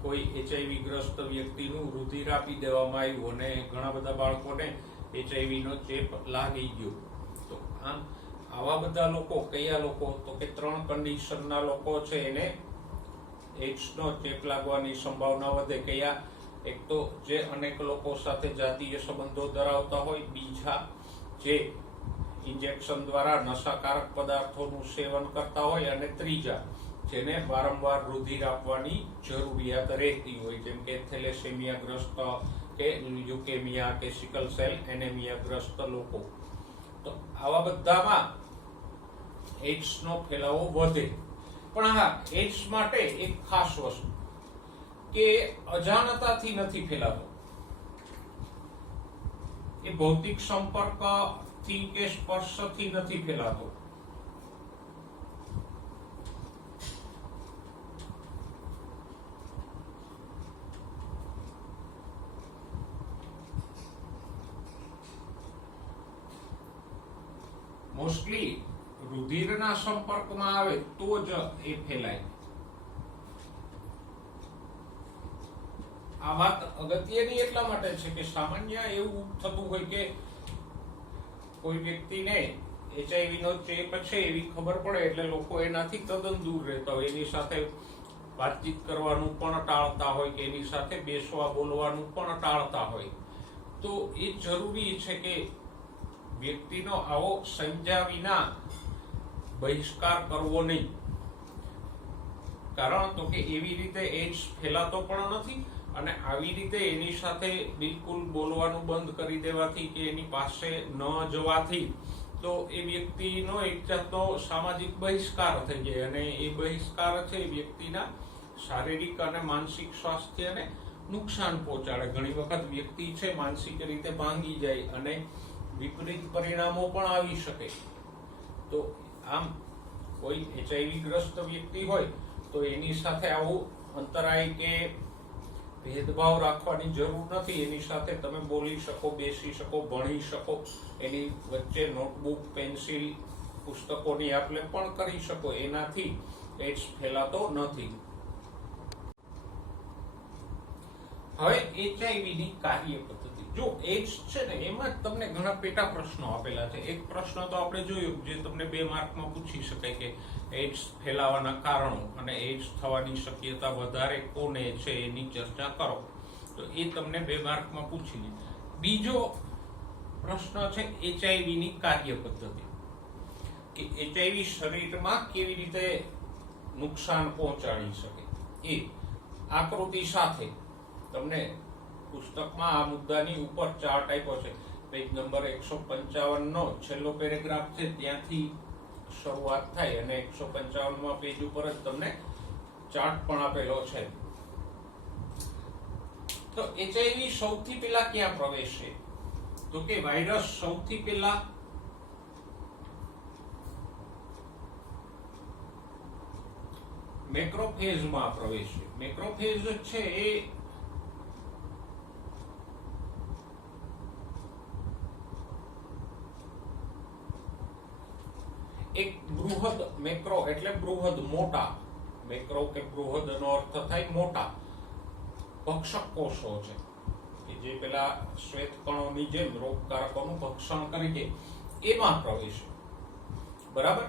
કોઈ HIV ગ્રસ્ત વ્યક્તિનું રુધિર આપી દેવામાં આવ્યું અને ઘણા બધા બાળકોને HIV નો ચેપ લાગી ગયો. તો આમ આવા બધા લોકો, કયા લોકો, તો કે 3 કન્ડિશનના લોકો છે એને AIDS નો ચેપ લાગવાની સંભાવના વધે. કયા? એક તો જે અનેક લોકો સાથે જાતીય સંબંધો ધરાવતા હોય, બીજા જે ઇન્જેક્શન દ્વારા નશાકારક પદાર્થોનું સેવન કરતા હોય, અને ત્રીજા જેને વારંવાર રુધિર આપવાની જરૂરિયાત રહેતી હોય, જેમ કે થેલેસેમિયા ગ્રસ્ત કે લ્યુકેમિયા કે સિકલ સેલ એનેમિયા ગ્રસ્ત લોકો. તો આવા બધામાં AIDS નો ફેલાવો વધે. પણ હા, AIDS માટે એક ખાસ વસ્તુ કે અજાણતાથી નથી ફેલાતો. એ ભૌતિક સંપર્કથી કે સ્પર્શથી નથી ફેલાતો. મોસ્ટલી રુધિરના સંપર્કમાં આવે તો જ એ ફેલાય. આ વાત અગત્યની એટલા માટે છે કે સામાન્ય એવું થતું હોય કે કોઈ વ્યક્તિને HIV નો ચેપ છે એવી ખબર પડે એટલે લોકો એનાથી તદ્દન દૂર રહેતા હોય, એની સાથે વાતચીત કરવાનું પણ ટાળતા હોય કે એની સાથે બેસવા બોલવાનું પણ ટાળતા હોય. તો એ જરૂરી છે કે વ્યક્તિનો આવો સમજ્યા વિના બહિષ્કાર કરવો નહીં. કારણ તો કે એવી રીતે AIDS ફેલાતો પણ નથી અને આવી રીતે એની સાથે બિલકુલ બોલવાનું બંધ કરી દેવાથી કે એની પાસે ન જવાથી તો એ વ્યક્તિનો એક જાતનો સામાજિક બહિષ્કાર થઈ જાય અને એ બહિષ્કાર છે એ વ્યક્તિના શારીરિક અને માનસિક સ્વાસ્થ્યને નુકસાન પહોંચાડે. ઘણી વખત વ્યક્તિ છે માનસિક રીતે ભાંગી જાય અને વિપરીત પરિણામો પણ આવી શકે. તો આમ કોઈ HIV ગ્રસ્ત વ્યક્તિ હોય તો એની સાથે આવું અંતરાય કે ભેદભાવ રાખવાની જરૂર નથી. એની સાથે તમે બોલી શકો, બેસી શકો, ભણી શકો, એની વચ્ચે નોટબુક, પેન્સિલ, પુસ્તકોની આપ-લે પણ કરી શકો. એનાથી AIDS ફેલાતો નથી. હવે HIV ની કાર્ય પદ્ધતિ. જો AIDS છે ને એમાં તમને ઘણા પેટા પ્રશ્નો આપેલા છે. એક પ્રશ્ન તો આપણે જોયું જે તમને 2 માર્કમાં પૂછી શકાય કે AIDS ફેલાવાના કારણો અને AIDS થવાની શક્યતા વધારે કોને છે એની ચર્ચા કરો. તો એ તમને 2 માર્કમાં પૂછી લે. બીજો પ્રશ્ન છે HIV ની કાર્ય પદ્ધતિ, કે HIV શરીરમાં કેવી રીતે નુકસાન પહોંચાડી શકે. એ આકૃતિ સાથે તમને પુસ્તકમાં આ મુદ્દાની ઉપર ચાર્ટ આપ્યો છે. પેજ નંબર 155 નો છેલ્લો પેરેગ્રાફ છે ત્યાંથી શરૂઆત થાય અને 155માં પેજ ઉપર જ તમને ચાર્ટ પણ આપેલો છે. તો HIV સૌથી પહેલા ક્યાં પ્રવેશે? તો કે વાયરસ સૌથી પહેલા મેક્રોફેજમાં પ્રવેશે. મેક્રોફેજ છે એ એક બૃહદ, મેક્રો એટલે બૃહદ, મોટા. મેક્રો કે બૃહદ નો અર્થ થાય મોટા ભક્ષક કોષો છે કે જે પેલા શ્વેત કણોની જેમ રોગકારકોનું ભક્ષણ કરી દે, એમાં પ્રવેશે. બરાબર?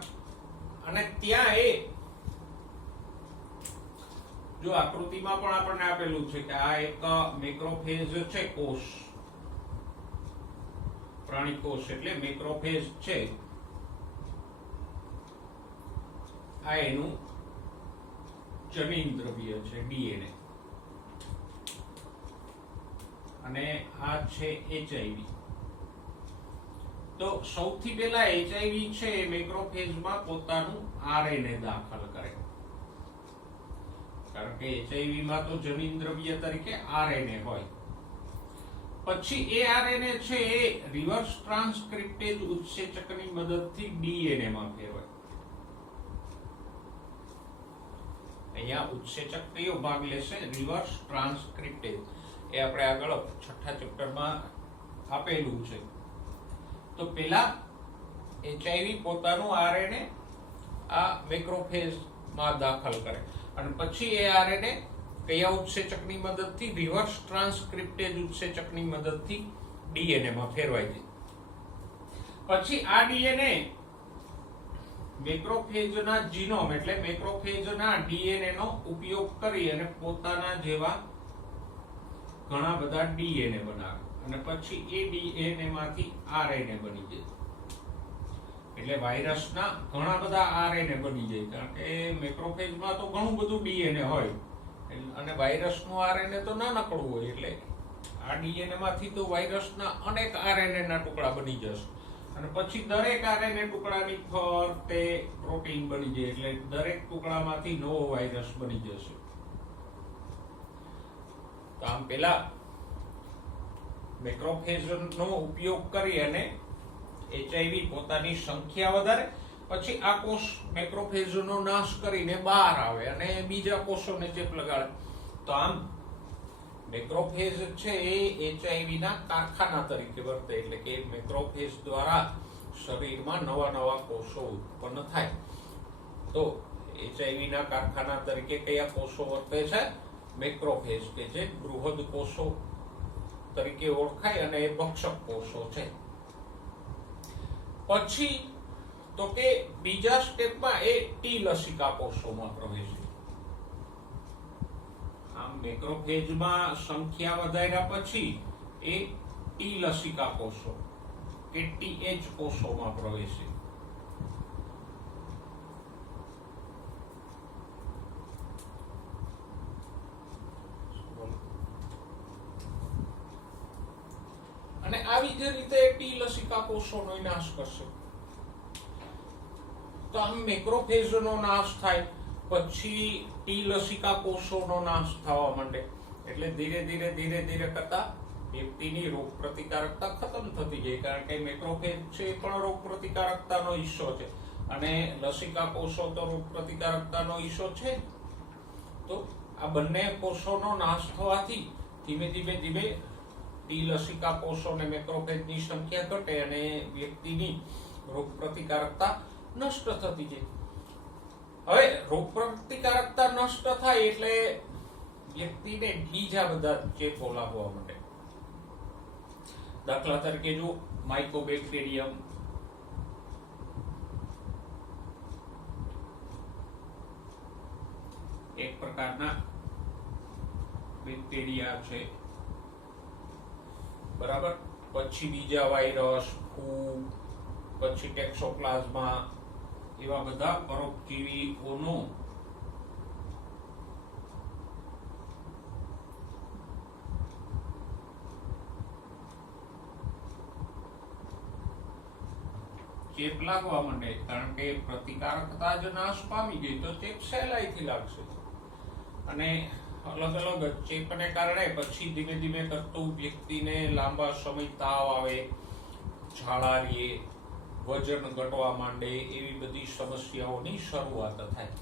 અને ત્યાં એ જો આકૃતિમાં પણ આપણને આપેલું છે કે આ એક મેક્રોફેજ છે, કોષ, પ્રાણી કોષ એટલે મેક્રોફેજ છે. આ એનું જનીન દ્રવ્ય છે, DNA, અને આ છે HIV. તો સૌથી પહેલા HIV છે મેક્રોફેજમાં પોતાનું RNA દાખલ કરે, કારણ કે એચઆઈવી માં તો જનીન દ્રવ્ય તરીકે આરએનએ હોય. પછી એ આરએનએ છે એ રિવર્સ ટ્રાન્સક્રિપ્ટેજ ઉત્સેચકની મદદથી ડીએનએ માં ફેરવાય. અહીંયા ઉત્સેચક કયો ભાગ લેશે? રિવર્સ ટ્રાન્સક્રિપ્ટેજ. એ આપણે આગળ છઠ્ઠા ચેપ્ટરમાં આપેલું છે. તો પેલા એચઆઈવી પોતાનું આરએનએ આ મેક્રોફેજમાં દાખલ કરે અને પછી એ આરએનએ કયા ઉત્સેચકની મદદથી? રિવર્સ ટ્રાન્સક્રિપ્ટેજ ઉત્સેચકની મદદથી ડીએનએ માં ફેરવાઈ જાય. પછી આ ડીએનએ મેક્રોફેજના જીનોમ એટલે મેક્રોફેજના ડીએનએ નો ઉપયોગ કરી અને પોતાના જેવા ઘણા બધા ડીએનએ બનાવે અને પછી એ ડીએનએ માંથી આરએનએ બની જાય. એટલે વાયરસના ઘણા બધા આરએનએ બની જાય, કારણ કે મેક્રોફેજમાં તો ઘણું બધું ડીએનએ હોય અને વાયરસનું આરએનએ તો નાનકડું હોય. એટલે આ ડીએનએ માંથી તો વાયરસના અનેક આરએનએ ના ટુકડા બની જશે અને પછી દરેક આરએનએ ટુકડાની ફરતે પ્રોટીન બની જાય. એટલે દરેક ટુકડામાંથી નવો વાયરસ બની જશે. તો આમ પેલા મેક્રોફેજનો ઉપયોગ કરી અને એચઆઈવી પોતાની સંખ્યા વધારે, પછી આ કોષ મેક્રોફેજનો નાશ કરીને બહાર આવે અને બીજા કોષોને ચેપ લગાડે. તો આમ મેક્રોફેજ છે એ એચઆઈવી ના કારખાના તરીકે વર્તે. એટલે કે મેક્રોફેજ દ્વારા શરીરમાં નવા નવા કોષો ઉત્પન્ન થાય. તો એચઆઈવી ના કારખાના તરીકે કયા કોષો વર્તે છે? મેક્રોફેજ, કે જે બૃહદ કોષો તરીકે ઓળખાય અને એ ભક્ષક કોષો છે. પછી તો કે બીજા સ્ટેપમાં એ ટી લસિકા કોષોમાં પ્રવેશે. આમ મેક્રોફેજમાં સંખ્યા વધાર્યા પછી એ ટી લસિકા કોષો કે ટીએચ કોષોમાં પ્રવેશે. અને આવી જ રીતે ટી લસિકા કોષોનો નાશ કરશે. તો આમ મેક્રોફેજનો નાશ થાય પછી ટી લસિકા કોષોનો નાશ થવા માંડે. એટલે ધીરે ધીરે કરતા વ્યક્તિની રોગ પ્રતિકારકતા ખતમ થતી જાય, કારણ કે મેક્રોફેજ છે એ પણ રોગ પ્રતિકારકતાનો હિસ્સો છે અને લસિકા કોષો તો રોગ પ્રતિકારકતાનો હિસ્સો છે. તો આ બંને કોષોનો નાશ થવાથી ધીમે ધીમે ટી લસિકા કોષો અને મેક્રોફેજની સંખ્યા ઘટે અને વ્યક્તિની રોગ પ્રતિકારકતા નષ્ટ થતી જાય. હવે રોગ પ્રતિકારકતા નષ્ટ થાય એટલે વ્યક્તિને બીજા બધા ચેપો લાગવા માંડે. દાખલા તરીકે જો માઇકોબેક્ટેરિયમ, એક પ્રકારના બેક્ટેરિયા છે, બરાબર. પછી બીજા વાયરસ, ફૂગ, પછી ટેક્સોપ્લાઝમા, એવા બધા પરોપજીવીઓનો ચેપ લાગવા માંડે, કારણ કે પ્રતિકારકતા જ નાશ પામી ગઈ તો ચેપ સહેલાઈથી લાગશે. અને અલગ અલગ ચેપને કારણે પછી ધીમે કરતું વ્યક્તિને લાંબા સમય તાવ આવે, ઝાડા રહે, વજન ઘટવા માંડે, એવી બધી સમસ્યાઓની શરૂઆત થાય.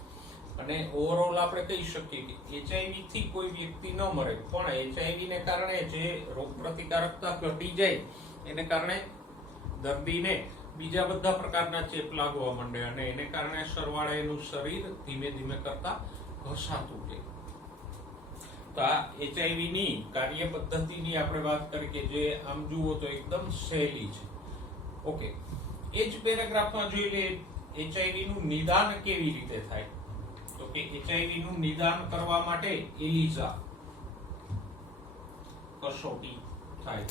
અને ઓવરઓલ આપણે કહી શકીએ કે એચઆઈવી થી કોઈ વ્યક્તિ ન મરે, પણ એચઆઈવી ને કારણે જે રોગ પ્રતિકારકતા ઘટી જાય એને કારણે દર્દીને બીજા બધા પ્રકારના ચેપ લાગવા માંડે અને એને કારણે સરવાળે એનું શરીર ધીમે કરતા ઘસાતું જાય. તો આ એચઆઈવી ની કાર્ય પદ્ધતિની આપણે વાત કરી કે જે આમ જુઓ તો એકદમ સહેલી છે. ઓકે, એ જ પેરેગ્રાફમાં જોઈ લે એચઆઈવી નું નિદાન કેવી રીતે થાય. તો કે એચઆઈવી નું નિદાન કરવા માટે એલિઝા કસોટી થાય.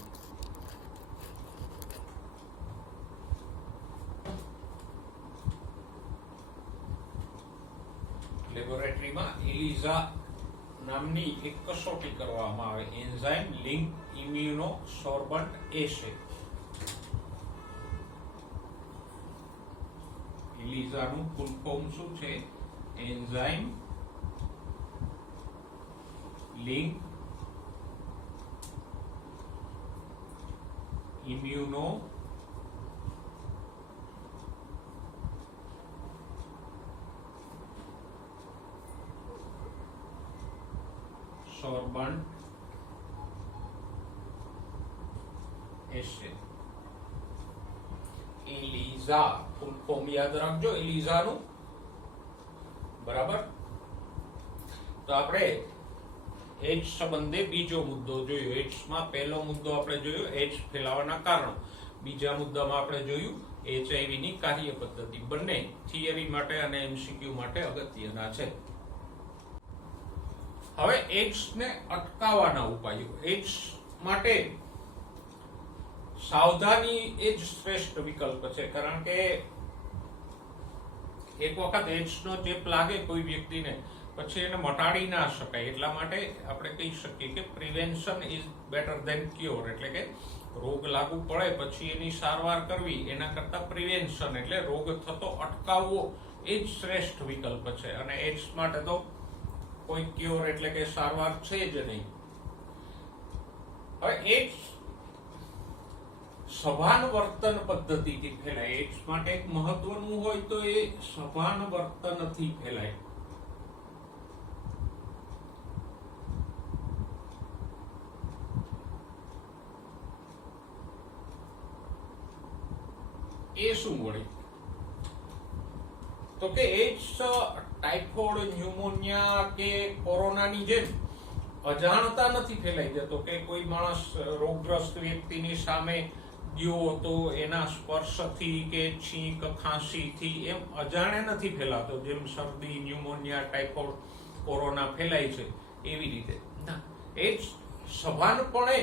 લેબોરેટરીમાં એલિઝા નામની એક કસોટી કરવામાં આવે, enzyme link immuno sorbent assay. એલિઝાનું ફૂલ ફોર્મ શું છે? Enzyme link immuno sorbent acid. ELISA full form યાદ રાખજો એલિઝાનું. બરાબર. તો આપણે એચ સંબંધે બીજો મુદ્દો જોયો. એડ્સ માં પહેલો મુદ્દો આપણે જોયો એડ્સ ફેલાવાના કારણો. બીજા મુદ્દામાં આપણે જોયું એચઆઈવી ની કાર્ય પદ્ધતિ. બંને થિયરી માટે અને એમસીક્યુ માટે અગત્યના છે. હવે એડ્સ ને અટકાવવાના ઉપાયો. એડ્સ માટે સાવધાની એ જ શ્રેષ્ઠ વિકલ્પ છે, કારણ કે એક વખત એડ્સ નો ચેપ લાગે કોઈ વ્યક્તિને પછી એને મટાડી ના શકાય. એટલા માટે આપણે કહી શકીએ કે prevention is better than cure. એટલે કે રોગ લાગુ પડે પછી એની સારવાર કરવી એના કરતા પ્રિવેન્શન એટલે રોગ થતો અટકાવવો એ જ શ્રેષ્ઠ વિકલ્પ છે. અને એડ્સ માટે તો કોઈ ક્યોર એટલે કે સારવાર છે જ નહીં. હવે એડ્સ સભાન વર્તન પદ્ધતિથી ફેલાય. એડ્સ માટે એક મહત્વનું હોય તો એ સભાન વર્તનથી ફેલાય. એ શું વળી? તો કે એડ્સ ટાઇફોઇડ, ન્યુમોનિયા કે કોરોનાની જેમ અજાણતા નથી ફેલાઈ જતો કે કોઈ માણસ રોગગ્રસ્ત વ્યક્તિની સામે ગયો તો એના સ્પર્શથી કે છીંક ખાંસીથી એમ અજાણે નથી ફેલાતો. જેમ શરદી, ન્યુમોનિયા, ટાઇફોઇડ, કોરોના ફેલાય છે એવી રીતે એડ્સ સભાનપણે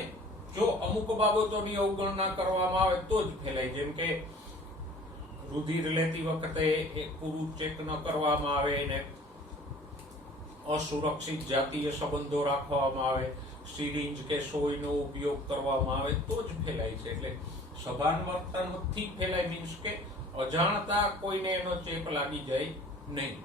જો અમુક બાબતોની અવગણના કરવામાં આવે તો જ ફેલાય. જેમ કે રુધિર લેતી વખતે પૂરું ચેક ન કરવામાં આવે, એને અસુરક્ષિત જાતીય સંબંધો રાખવામાં આવે, સિરિંજ કે સોયનો ઉપયોગ કરવામાં આવે તો જ ફેલાય છે. એટલે સભાન વર્તનથી ફેલાય મીન્સ કે અજાણતા કોઈને એનો ચેપ લાગી જાય નહીં.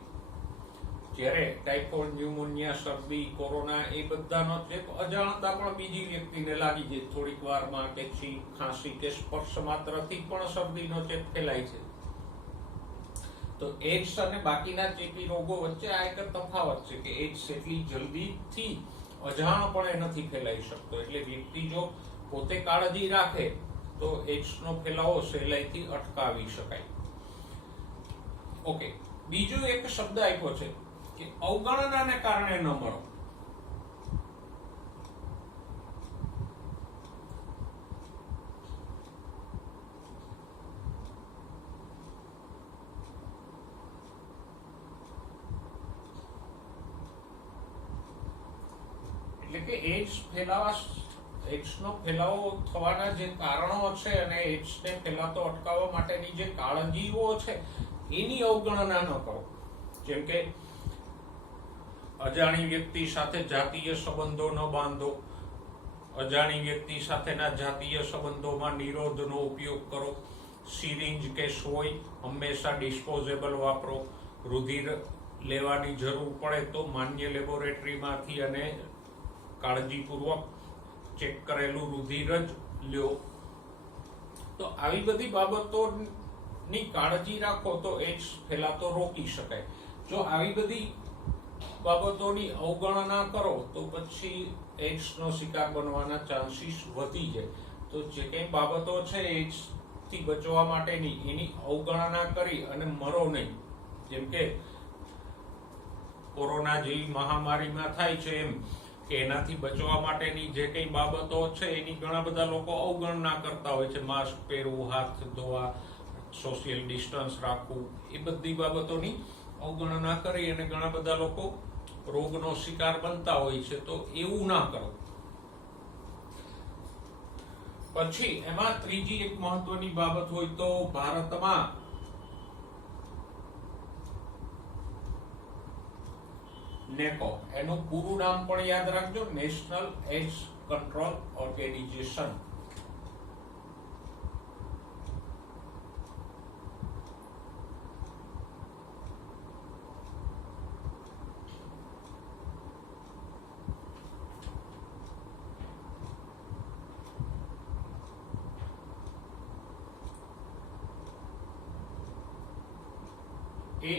જ્યારે ટાઇફોઇડ, ન્યુમોનિયા, શરદી, કોરોના એ બધાનો ચેપ અજાણતા પણ બીજી વ્યક્તિને લાગી જાય. થોડીક વારમાં કે છીંક, ખાંસી કે સ્પર્શ માત્રથી પણ શરદીનો ચેપ ફેલાય છે. તો એડ્સ અને બાકીના ચેપી રોગો વચ્ચે આ એક તફાવત છે કે એડ્સ એટલી જલ્દીથી અજાણપણે નથી ફેલાઈ શકતો. એટલે વ્યક્તિ જો પોતે કાળજી રાખે તો એડ્સનો ફેલાવો સહેલાઈથી અટકાવી શકાય. ઓકે, બીજો એક શબ્દ આપ્યો છે કે અવગણનાને કારણે ન મરો. એટલે કે એડ્સનો ફેલાવો થવાના જે કારણો છે અને એડ્સને ફેલાતો અટકાવવા માટેની જે કાળજીઓ છે એની અવગણના ન કરો. જેમ કે અજાણી વ્યક્તિ સાથે જાતીય સંબંધો ન બાંધો, અજાણી વ્યક્તિ સાથેના જાતીય સંબંધોમાં નિરોધનો ઉપયોગ કરો, સિરિંજ કે સોય હંમેશા ડિસ્પોઝેબલ વાપરો, રુધિર લેવાની જરૂર પડે તો માન્ય લેબોરેટરીમાંથી અને કાળજીપૂર્વક ચેક કરેલું રુધિર જ લ્યો. તો આવી બધી બાબતોની કાળજી રાખો તો એડ્સ ફેલાતો રોકી શકાય. જો આવી બધી બાબતોની અવગણના કરો તો પછી એડ્સનો શિકાર બનવાના ચાન્સીસ વધી જાય. તો જે કંઈ બાબતો છે એડ્સથી બચવા માટેની એની અવગણના કરી અને મરો નહીં. જેમ કે કોરોના જેવી મહામારીમાં થાય છે એમ કે એનાથી બચવા માટેની જે કંઈ બાબતો છે એની ઘણા બધા લોકો અવગણના કરતા હોય છે. માસ્ક પહેરવું, હાથ ધોવા, સોશિયલ ડિસ્ટન્સ રાખવું, એ બધી બાબતોની અવગણના કરી અને ઘણા બધા લોકો રોગનો શિકાર બનતા હોય છે. તો એવું ના કરો. પછી એમાં ત્રીજી એક મહત્વની બાબત હોય તો ભારતમાં નેકો, એનું પૂરું નામ પણ યાદ રાખજો, નેશનલ એડ્સ કંટ્રોલ ઓર્ગેનાઇઝેશન. એ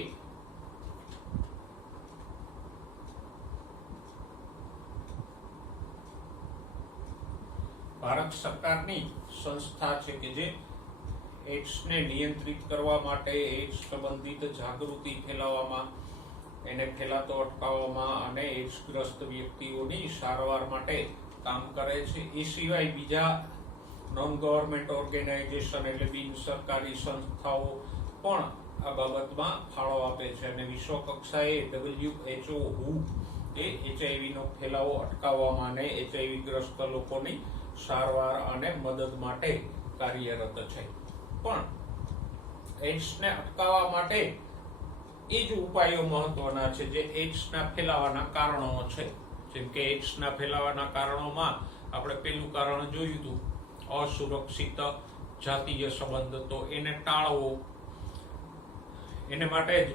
ભારત સરકારની સંસ્થા છે કે જે એડ્સને નિયંત્રિત કરવા માટે, એડ્સ સંબંધિત જાગૃતિ ફેલાવવામાં, એને ફેલાતો અટકાવવામાં અને એડ્સગ્રસ્ત વ્યક્તિઓની સારવાર માટે કામ કરે છે. એ સિવાય બીજા નોન ગવર્મેન્ટ ઓર્ગેનાઇઝેશન એટલે બિન સરકારી સંસ્થાઓ પણ આ બાબતમાં ફાળો આપે છે અને વિશ્વ કક્ષાએ WHO એ HIV નો ફેલાવો અટકાવવામાં અને HIV ગ્રસ્ત લોકોની સારવાર અને મદદ માટે કાર્યરત છે. પણ એડ્સને અટકાવવા માટે એ જ ઉપાયો મહત્વના છે જે એડ્સના ફેલાવાના કારણો છે. જેમ કે એડ્સના ફેલાવાના કારણોમાં આપણે પેલું કારણ જોયું હતું, અસુરક્ષિત જાતીય સંબંધ. તો એને ટાળવો, એને માટે જ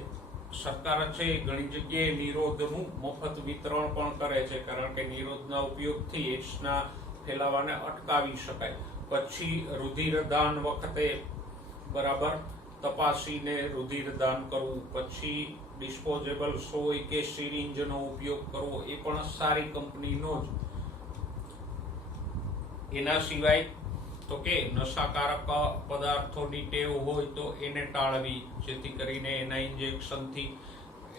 સરકાર છે ઘણી જગ્યાએ નિરોધનું મફત વિતરણ પણ કરે છે, કારણ કે નિરોધના ઉપયોગથી એડ્સના ફેલાવાને અટકાવી શકાય. પછી રુધિરદાન વખતે બરાબર તપાસીને રુધિરદાન કરવું. પછી ડિસ્પોઝેબલ સોય કે સિરિંજનો ઉપયોગ કરવો, એ પણ સારી કંપનીનો જ. એના સિવાય તો કે નશાકારક પદાર્થોની ટેવ હોય તો એને ટાળવી, જેથી કરીને એના ઇન્જેક્શનથી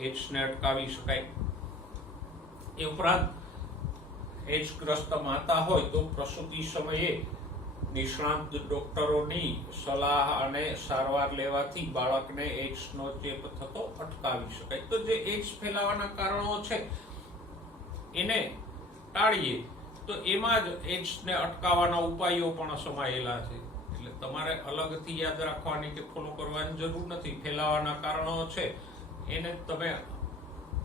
એડ્સને અટકાવી શકાય. એ ઉપરાંત એડ્સગ્રસ્ત માતા હોય તો પ્રસૂતિ સમયે નિષ્ણાંત ડોક્ટરોની સલાહ અને સારવાર લેવાથી બાળકને એડ્સનો ચેપ થતો અટકાવી શકાય. તો જે એડ્સ ફેલાવાના કારણો છે એને ટાળીએ તો એમાં જ એડ્સને અટકાવવાના ઉપાયો પણ સમાયેલા છે. એટલે તમારે અલગથી યાદ રાખવાની કે ફોલો કરવાની જરૂર નથી. ફેલાવાના કારણો છે એને તમે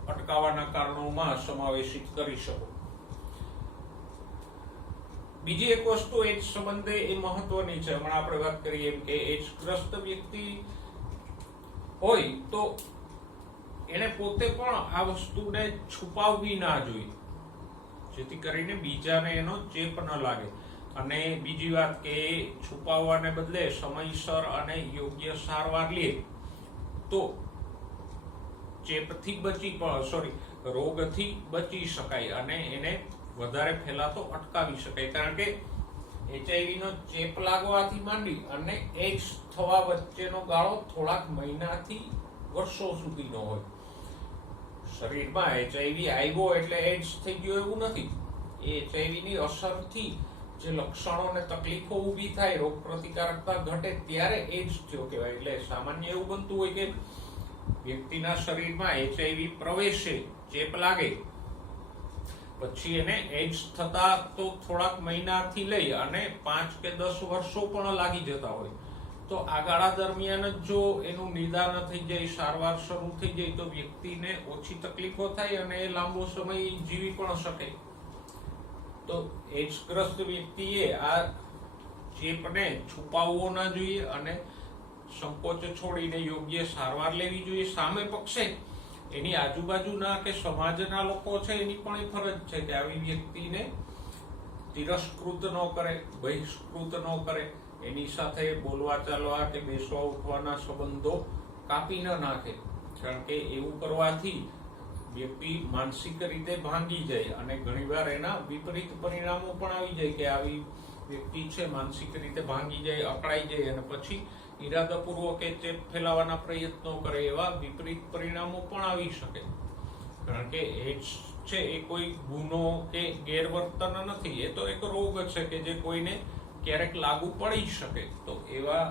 અટકાવવાના કારણોમાં સમાવેશિત કરી શકો. બીજી એક વસ્તુ એડ્સ સંબંધે એ મહત્વની છે, હમણાં આપણે વાત કરીએ એમ કે એડ્સગ્રસ્ત વ્યક્તિ હોય તો એને પોતે પણ આ વસ્તુને છુપાવવી ના જોઈએ, જેથી કરીને બીજાને એનો ચેપ ન લાગે. અને બીજી વાત કે છુપાવવાને બદલે સમયસર અને યોગ્ય સારવાર લે તો રોગથી બચી શકાય અને એને વધારે ફેલાતો અટકાવી શકાય. કારણ કે HIV નો ચેપ લાગવાથી માંડી અને એડ્સ થવા વચ્ચેનો ગાળો થોડાક મહિનાથી વર્ષો સુધીનો હોય. શરીરમાં HIV આવ્યો એટલે એડ્સ થઈ ગયો એવું નથી. એ HIV ની અસરથી જે લક્ષણો અને તકલીફો ઊભી થાય, રોગ પ્રતિકારકતા ઘટે, ત્યારે એડ્સ થયો કહેવાય. એટલે સામાન્ય એવું બનતું હોય કે વ્યક્તિના શરીરમાં HIV પ્રવેશે, ચેપ લાગે, પછી એને એડ્સ થતા તો થોડાક મહિનાથી લઈ અને 5 કે 10 વર્ષો પણ લાગી જતા હોય. તો આ ગાળા દરમિયાન જ જો એનું નિદાન થઈ જાય, સારવાર શરૂ થઈ જાય, તો વ્યક્તિને ઓછી તકલીફો થાય અને એ લાંબો સમય જીવી પણ શકે. તો એડ્સગ્રસ્ત વ્યક્તિએ આ ચેપને છુપાવવો ના જોઈએ અને સંકોચ છોડીને યોગ્ય સારવાર લેવી જોઈએ. સામે પક્ષે એની આજુબાજુના કે સમાજના લોકો છે એની પણ એ ફરજ છે કે આવી વ્યક્તિને તિરસ્કૃત ન કરે, બહિષ્કૃત ન કરે, એની સાથે બોલવા ચાલવા કે બેસવા ઉઠવાના સંબંધો કાપી ન નાખે. કારણ કે એવું કરવાથી વ્યક્તિ માનસિક રીતે ભાંગી જાય અને ઘણીવાર એના વિપરીત પરિણામો પણ આવી જાય કે આવી વ્યક્તિ છે માનસિક રીતે ભાંગી જાય, અકળાઈ જાય અને પછી ઈરાદાપૂર્વક ચેપ ફેલાવવાના પ્રયત્નો કરે. એવા વિપરીત પરિણામો પણ આવી શકે. કારણ કે એડ્સ છે એ કોઈ ગુનો કે ગેરવર્તન નથી, એ તો એક રોગ છે કે જે કોઈને ક્યારેક લાગુ પડી શકે. તો એવા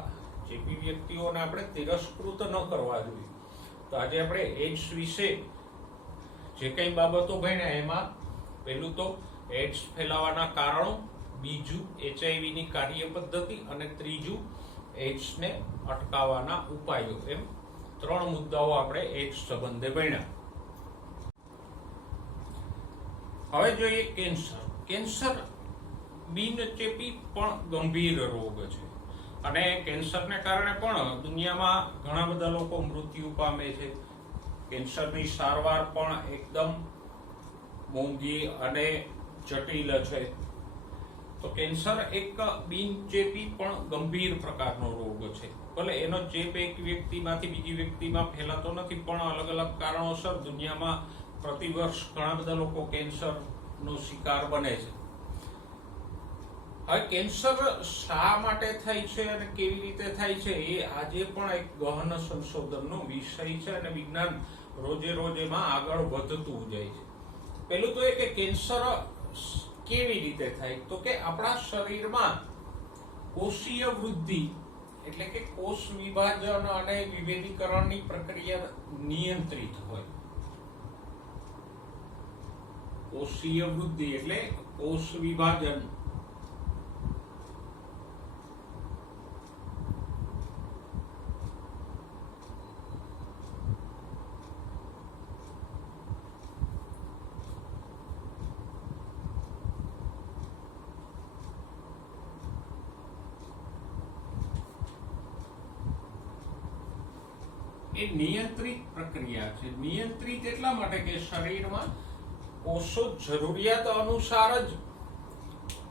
ચેપી વ્યક્તિઓને આપણે તિરસ્કૃત ન કરવા જોઈએ. તો આજે આપણે એડ્સ વિશે જે કઈ બાબતો ભણ્યા એમાં પહેલું તો એડ્સ ફેલાવાના કારણો, બીજું HIV ની કાર્ય પદ્ધતિ અને ત્રીજું એડ્સને અટકાવવાના ઉપાયો, એમ 3 મુદ્દાઓ આપણે એડ્સ સંબંધે ભણ્યા. હવે જોઈએ કેન્સર. કેન્સર બિનચેપી પણ ગંભીર રોગ છે અને કેન્સરને કારણે પણ દુનિયામાં ઘણા બધા લોકો મૃત્યુ પામે છે. કેન્સરની સારવાર પણ એકદમ મોંઘી અને જટિલ છે. તો કેન્સર એક બિનચેપી પણ ગંભીર પ્રકારનો રોગ છે. ભલે એનો ચેપ એક વ્યક્તિમાંથી બીજી વ્યક્તિમાં ફેલાતો નથી, પણ અલગ અલગ કારણોસર દુનિયામાં પ્રતિવર્ષ ઘણા બધા લોકો કેન્સરનો શિકાર બને છે. હવે કેન્સર શા માટે થાય છે અને કેવી રીતે થાય છે એ આજે પણ એક ગહન સંશોધનનો વિષય છે અને વિજ્ઞાન રોજે રોજ એમાં આગળ વધતું જાય છે. પેલું તો એ કે કેન્સર કેવી રીતે થાય, તો કે આપણા શરીરમાં કોષીય વૃદ્ધિ એટલે કે કોષ વિભાજન અને વિભેદીકરણની પ્રક્રિયા નિયંત્રિત હોય. કોષીય વૃદ્ધિ એટલે કોષ વિભાજન એ નિયંત્રિત પ્રક્રિયા છે. નિયંત્રિત એટલા માટે કે શરીરમાં કોષો જરૂરિયાત અનુસાર જ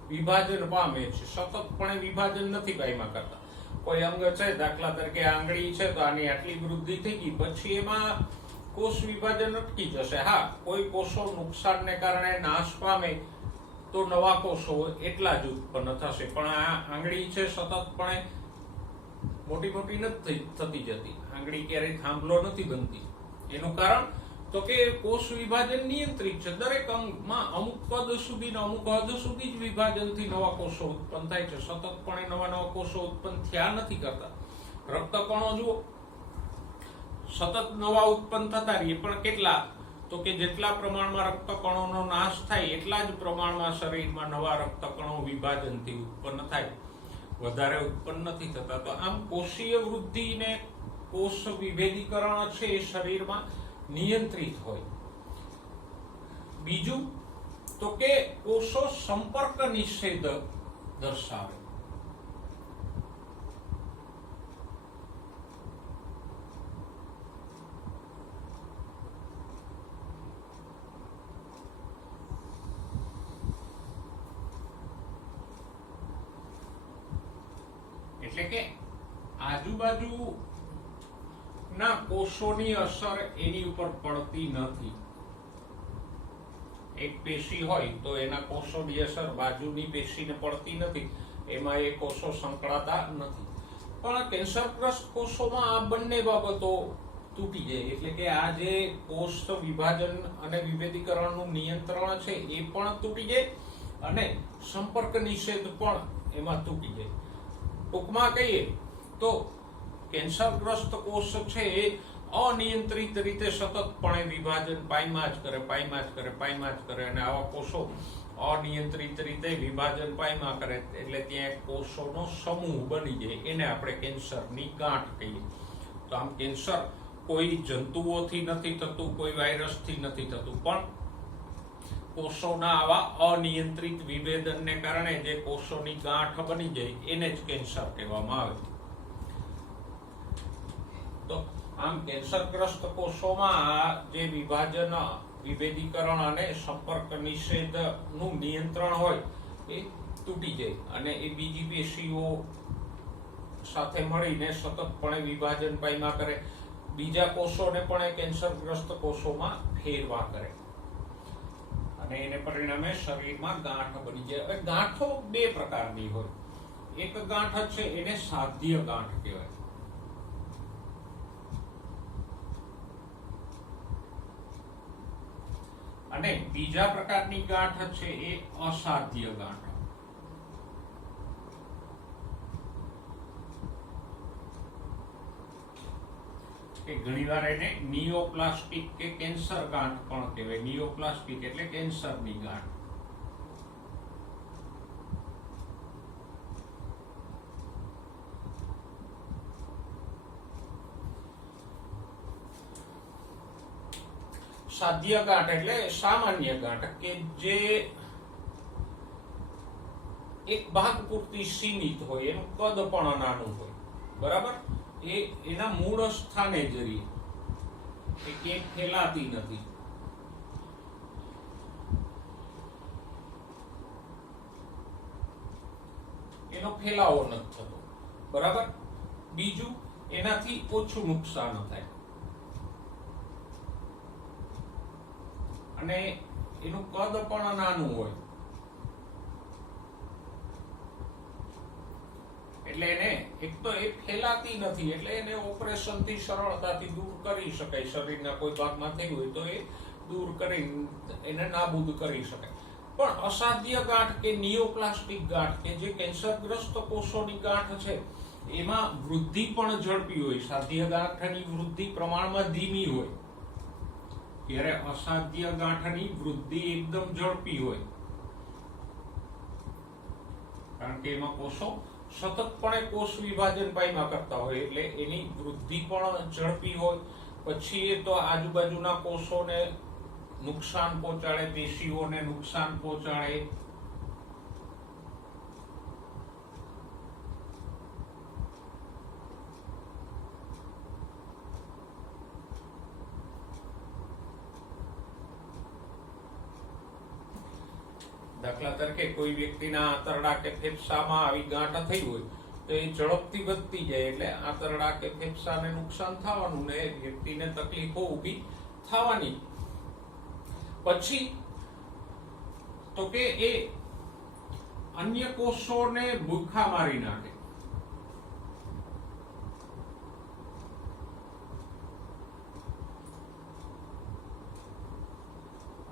વિભાજન પામે છે, સતતપણે વિભાજન નથી પામ્યા કરતા. કોઈ અંગ છે, દાખલા તરીકે આંગળી છે, તો આની આટલી વૃદ્ધિ થઈ ગઈ, પછી એમાં કોષ વિભાજન અટકી જશે. હા, કોઈ કોષો નુકસાનને કારણે નાશ પામે તો નવા કોષો એટલા જ ઉત્પન્ન થશે, પણ આ આંગળી છે સતતપણે મોટી મોટી નથી થતી જતી. આંગળી ક્યારેય થાંભલો નથી બનતી. એનું કારણ તો કે કોષ વિભાજન નિયંત્રિત છે. દરેક અંગમાં અમુક પદ સુધી અમુક હદ સુધી જ વિભાજનથી નવા કોષો ઉત્પન્ન થાય છે. સતતપણે નવા નવા કોષો ઉત્પન્ન થયા નથી કરતા. રક્તકણો જુઓ, સતત નવા ઉત્પન્ન થતા રહીએ, પણ કેટલા, તો કે જેટલા પ્રમાણમાં રક્તકણોનો નાશ થાય એટલા જ પ્રમાણમાં શરીરમાં નવા રક્તકણો વિભાજનથી ઉત્પન્ન થાય, વધારે ઉત્પન્ન નથી થતા. તો આમ કોષીય વૃદ્ધિ ને કોષ વિભેદીકરણ છે એ શરીરમાં નિયંત્રિત હોય. બીજું તો કે કોષો સંપર્ક નિષેધ દર્શાવે. એટલે કે આજુબાજુ ના કોષોની અસર એની ઉપર પડતી નથી. એક પેશી હોય તો એના કોષોની અસર બાજુની પેશીને પડતી નથી, એમાં એ કોષો સંકળાતા નથી. પણ કેન્સરગ્રસ્ત કોષોમાં આ બંને બાબતો તૂટી જાય. એટલે કે આ જે કોષ વિભાજન અને વિભેદીકરણનું નિયંત્રણ છે એ પણ તૂટી જાય અને સંપર્ક નિષેધ પણ એમાં તૂટી જાય. ટૂંકમાં કહીએ તો કેન્સરગ્રસ્ત કોષ છે એ અનિયંત્રિત રીતે સતતપણે વિભાજન પામ્યા જ કરે અને આવા કોષો અનિયંત્રિત રીતે વિભાજન પામ્યા કરે એટલે ત્યાં કોષોનો સમૂહ બની જાય. એને આપણે કેન્સરની ગાંઠ કહીએ. તો આમ કેન્સર કોઈ જંતુઓથી નથી થતું, કોઈ વાયરસથી નથી થતું, પણ કોષોના આવા અનિયંત્રિત વિભેદનને કારણે જે કોષોની ગાંઠ બની જાય એને જ કેન્સર કહેવામાં આવે. તો આમ કેન્સરગ્રસ્ત કોષોમાં જે વિભાજન, વિભેદીકરણ અને સંપર્ક નિષેધનું નિયંત્રણ હોય એ તૂટી જાય અને એ બીજી પેશીઓ સાથે મળીને સતતપણે વિભાજન પામ્યા કરે, બીજા કોષોને પણ એ કેન્સરગ્રસ્ત કોષોમાં ફેરવા કરે અને એને પરિણામે શરીરમાં ગાંઠ બની જાય. હવે ગાંઠો બે પ્રકારની હોય. એક ગાંઠ છે એને સાધ્ય ગાંઠ કહેવાય અને બીજા પ્રકારની ગાંઠ છે એ અસાધ્ય ગાંઠ. કે ઘણીવાર એને નિયોપ્લાસ્ટિક કે કેન્સર ગાંઠ પણ કહેવાય. નિયોપ્લાસ્ટિક એટલે કેન્સરની ગાંઠ. સાધ્ય ગાંઠ એટલે સામાન્ય ગાંઠ કે જે એક ભાગ પૂરતી સીમિત હોય, એનું કદ પણ નાનું હોય, બરાબર, એ એના મૂળ સ્થાને જ રહે, એ ક્યાંય ફેલાતી નથી. એનો ફેલાવો નથી થતો, બરાબર. બીજું, એનાથી ઓછું નુકસાન થાય અને એનું કદ પણ નાનું હોય, એટલે એને એક તો એ ફેલાતી નથી, એટલે એને ઓપરેશનથી સરળતાથી દૂર કરી શકાય. શરીરના કોઈ ભાગમાં થયું હોય તો એ દૂર કરી એને નાબૂદ કરી શકાય. પણ અસાધ્ય ગાંઠ કે નિયોપ્લાસ્ટિક ગાંઠ કે જે કેન્સરગ્રસ્ત કોષોની ગાંઠ છે, એમાં વૃદ્ધિ પણ ઝડપી હોય. સાધ્ય ગાંઠની વૃદ્ધિ પ્રમાણમાં ધીમી હોય, ત્યારે અસાધ્ય ગાંઠની વૃદ્ધિ એકદમ ઝડપી હોય, કારણ કે એમાં કોષો સતતપણે કોષ વિભાજન પામ્યા કરતા હોય, એટલે એની વૃદ્ધિ પણ ઝડપી હોય. પછી એ તો આજુબાજુના કોષોને નુકસાન પહોંચાડે, પેશીઓને નુકસાન પહોંચાડે. દાખલા તરીકે કોઈ વ્યક્તિના આંતરડા કે ફેફસામાં આવી ગાંઠ થઈ હોય તો એ ઝડપથી વધતી જાય, એટલે આંતરડા કે ફેફસાને નુકસાન થવાનું ને વ્યક્તિને તકલીફો ઊભી થવાની. પછી તો કે એ અન્ય કોષોને ભૂખા મારી નાખે.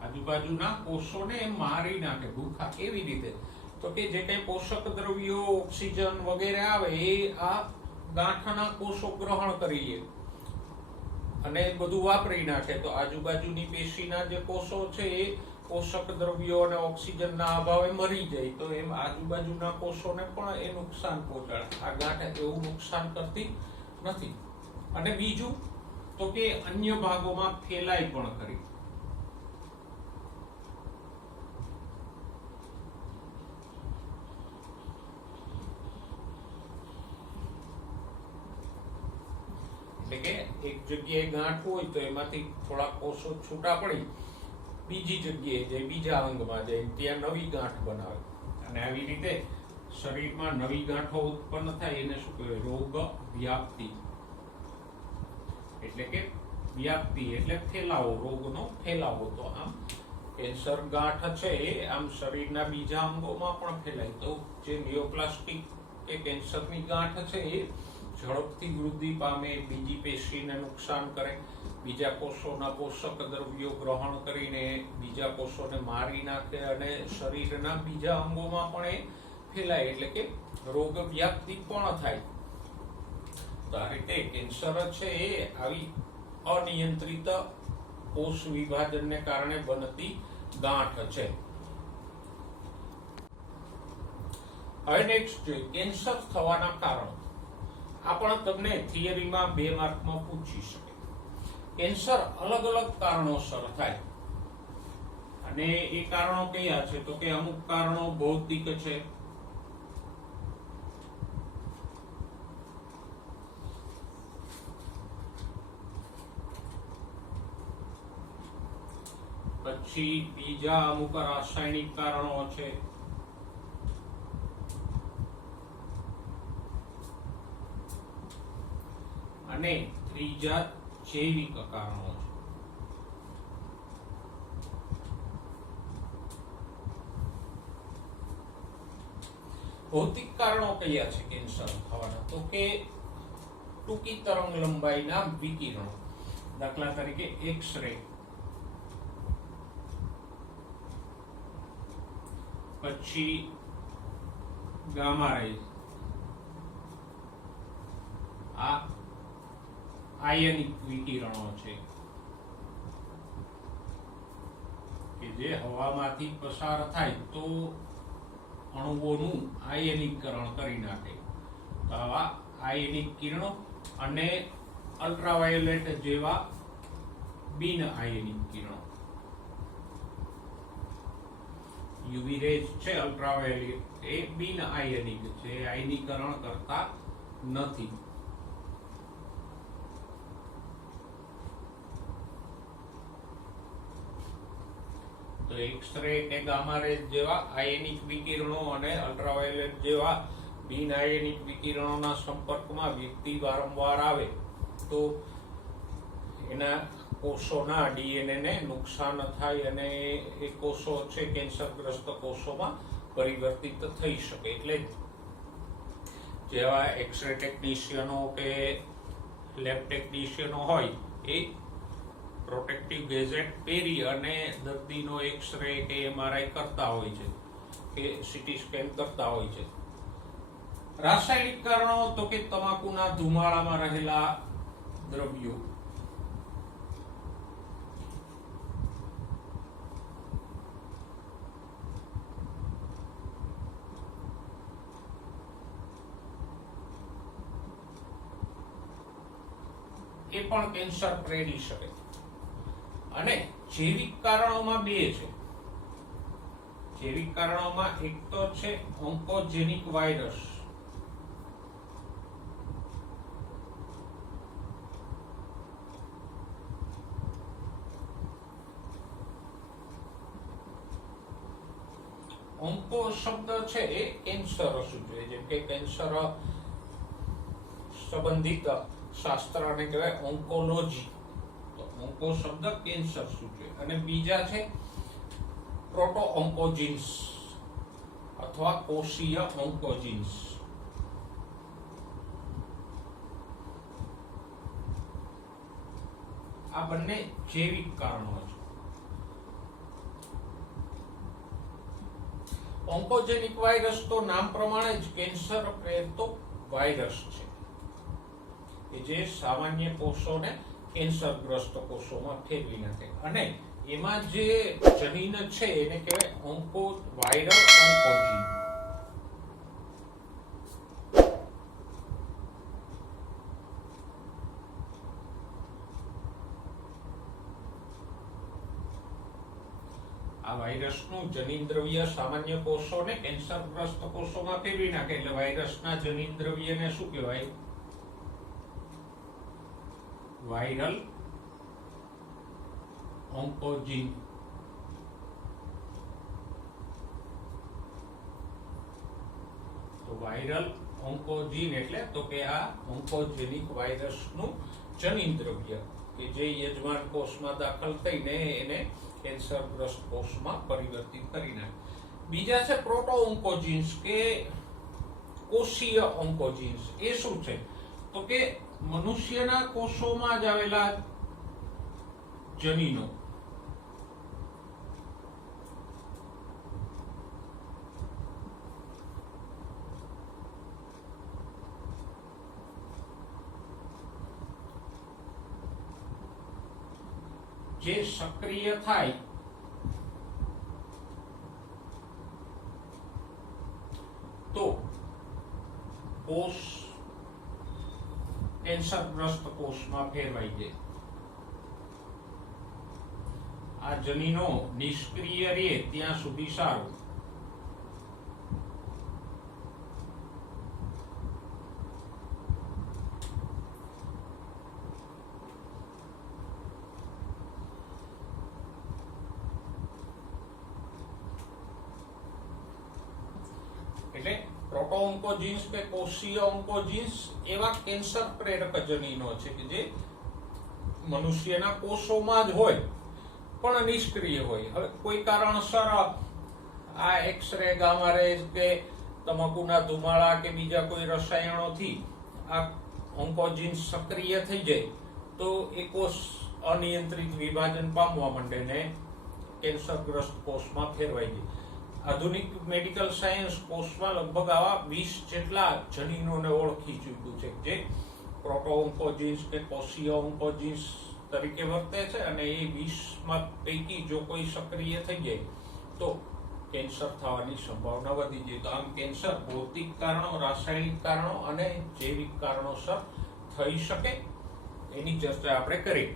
આજુબાજુના કોષોને મારી નાખે. ભૂખા કેવી રીતે? તો કે જે કઈ પોષક દ્રવ્યો, ઓક્સિજન વગેરે આવે એ આ ગાંઠના કોષો ગ્રહણ કરી લે અને બધું વાપરી નાખે. તો આજુબાજુની પેશીના જે કોષો છે એ પોષક દ્રવ્યો અને ઓક્સિજનના અભાવે મરી જાય. તો એમ આજુબાજુના કોષોને પણ એ નુકસાન પહોંચાડે. આ ગાંઠ એવું નુકસાન કરતી નથી. અને બીજું તો કે અન્ય ભાગોમાં ફેલાય પણ ખરી. એટલે કે એક જગ્યાએ ગાંઠ હોય તો એમાંથી થોડા કોષો છૂટા પડી બીજી જગ્યાએ જાય, બીજા અંગમાં જાય, ત્યાં નવી ગાંઠ બનાવે. અને આવી રીતે શરીરમાં નવી ગાંઠો ઉત્પન્ન થાય એને શું કહેવાય? રોગ વ્યાપ્તિ. એટલે કે વ્યાપ્તિ એટલે ફેલાવો, રોગનો ફેલાવો. તો આમ કેન્સર ગાંઠ છે એ આમ શરીરના બીજા અંગોમાં પણ ફેલાય. તો જે નિયોપ્લાસ્ટિક કે કેન્સરની ગાંઠ છે એ ઝડપથી વૃદ્ધિ પામે, બીજી પેશીને નુકસાન કરે, બીજા કોષોના પોષક દ્રવ્યો ગ્રહણ કરીને બીજા કોષોને મારી નાખે અને શરીરના બીજા અંગોમાં પણ એ ફેલાય, એટલે કે રોગ વ્યાપ્તિ પણ થાય. તો આ રીતે કેન્સર છે એ આવી અનિયંત્રિત કોષ વિભાજનને કારણે બનતી ગાંઠ છે. હવે નેક્સ્ટ જોઈએ કેન્સર થવાના કારણો. આ પણ તમને થિયરીમાં 2 માર્કમાં પૂછી શકે. કેન્સર અલગ અલગ કારણોસર થાય અને એ કારણો કયા છે? તો કે અમુક કારણો ભૌતિક છે, પછી બીજા અમુક રાસાયણિક કારણો છે, અને ત્રીજા જૈવિક કારણો છે. ભૌતિક કારણો કયા છે કેન્સર થવાના? તો કે ટૂંકી તરંગ લંબાઈના વિકિરણો. દાખલા તરીકે એક્સ-રે, પછી ગામા રેઝ, આ આયનિક વિકિરણો છે કે જે હવામાંથી પસાર થાય તો અણુઓનું આયનીકરણ કરી નાખે. તો આવા આયનિક કિરણો અને અલ્ટ્રાવાયોલેટ જેવા બિન આયનિક કિરણો. યુવી રેઝ છે, અલ્ટ્રાવાયોલેટ, એ બિન આયનિક છે, આયનીકરણ કરતા નથી. તો એક્સ-રે કે ગામા રેઝ જેવા આયનિક વિકિરણો અને અલ્ટ્રાવાયોલેટ જેવા બિન આયનિક વિકિરણોના સંપર્કમાં વ્યક્તિ વારંવાર આવે તો એના કોષોના ડીએનએ ને નુકસાન થાય અને એ કોષો છે કેન્સરગ્રસ્ત કોષોમાં પરિવર્તિત થઈ શકે. એટલે જેવા એક્સરે ટેકનિશિયનો કે લેબ ટેકનિશિયનો હોય એ પ્રોટેક્ટિવ ગેજેટ પહેરી અને દર્દીનો એક્સરે કે એમઆરઆઈ કરતા હોય છે કે સીટી સ્કેન કરતા હોય છે. રાસાયણિક કારણો તો કે તમાકુના ધુમાડામાં રહેલા દ્રવ્યો, એ પણ કેન્સર પ્રેરી શકે. અને જૈવિક કારણોમાં બે છે. જૈવિક કારણોમાં એક તો છે ઓન્કોજેનિક વાયરસ. ઓન્કો શબ્દ છે એ કેન્સર સૂચવે, જેમ કે કેન્સર સંબંધિત શાસ્ત્રને કહેવાય ઓન્કોલોજી. તો ઓન્કો શબ્દ કેન્સર સૂચવે. અને બીજા છે પ્રોટો ઓન્કોજીન્સ અથવા કોષીય ઓન્કોજીન્સ. આ બંને જૈવિક કારણો છે. ઓન્કોજેનિક વાયરસ તો નામ પ્રમાણે જ કેન્સર પ્રેરતો વાયરસ છે કે જે સામાન્ય કોષોને કેન્સરગ્રસ્ત કોષોમાં ફેરવી નાખે. અને એમાં જે જનીન છે એને કહેવાય વાયરલ ઓન્કોજીન. આ વાયરસનું જનીન દ્રવ્ય સામાન્ય કોષોને કેન્સરગ્રસ્ત કોષોમાં ફેરવી નાખે એટલે વાયરસના જનીન દ્રવ્યને શું કહેવાય? વાયરલ ઓન્કોજીન. તો વાયરલ ઓન્કોજીન એટલે તો કે આ ઓન્કોજેનિક વાયરસનું જનીન દ્રવ્ય કે જે યજમાન કોષમાં દાખલ થઈને એને કેન્સરગ્રસ્ત કોષમાં પરિવર્તિત કરી નાખે. બીજા છે પ્રોટો ઓન્કોજીન્સ કે કોષીય ઓન્કોજીન્સ. એ શું છે? તો કે મનુષ્યના કોષોમાં જ આવેલા જનીનો જે સક્રિય થાય તો કોષ કેન્સરગ્રસ્ત કોષમાં ફેરવાઈ જાય. આ જનીનો નિષ્ક્રિય રહે ત્યાં સુધી સારું. એટલે પ્રોટો ઓન્કોજીન્સ કે કોષીય ઓન્કોજીન્સ એવા કેન્સર પ્રેરક જનીનો છે કે જે મનુષ્યના કોષોમાં જ હોય પણ નિષ્ક્રિય હોય. હવે કોઈ કારણસર આ એક્સરે, ગામા રેઝ કે તમાકુના ધુમાડા કે બીજા કોઈ રસાયણોથી આ ઓન્કોજીન્સ સક્રિય થઈ જાય તો એ કોષ અનિયંત્રિત વિભાજન પામવા માંડે ને કેન્સરગ્રસ્ત કોષમાં ફેરવાઈ જાય. આધુનિક મેડિકલ સાયન્સ કોષમાં લગભગ આવા 20 જેટલા જનીનોને ઓળખી ચૂક્યું છે જે પ્રોટો ઓન્કોજીન્સ કે કોષીય ઓન્કોજીન્સ તરીકે વર્તે છે. અને એ 20 પૈકી જો કોઈ સક્રિય થઈ જાય તો કેન્સર થવાની સંભાવના વધી જાય. તો આમ કેન્સર ભૌતિક કારણો, રાસાયણિક કારણો અને જૈવિક કારણોસર થઈ શકે એની ચર્ચા આપણે કરી.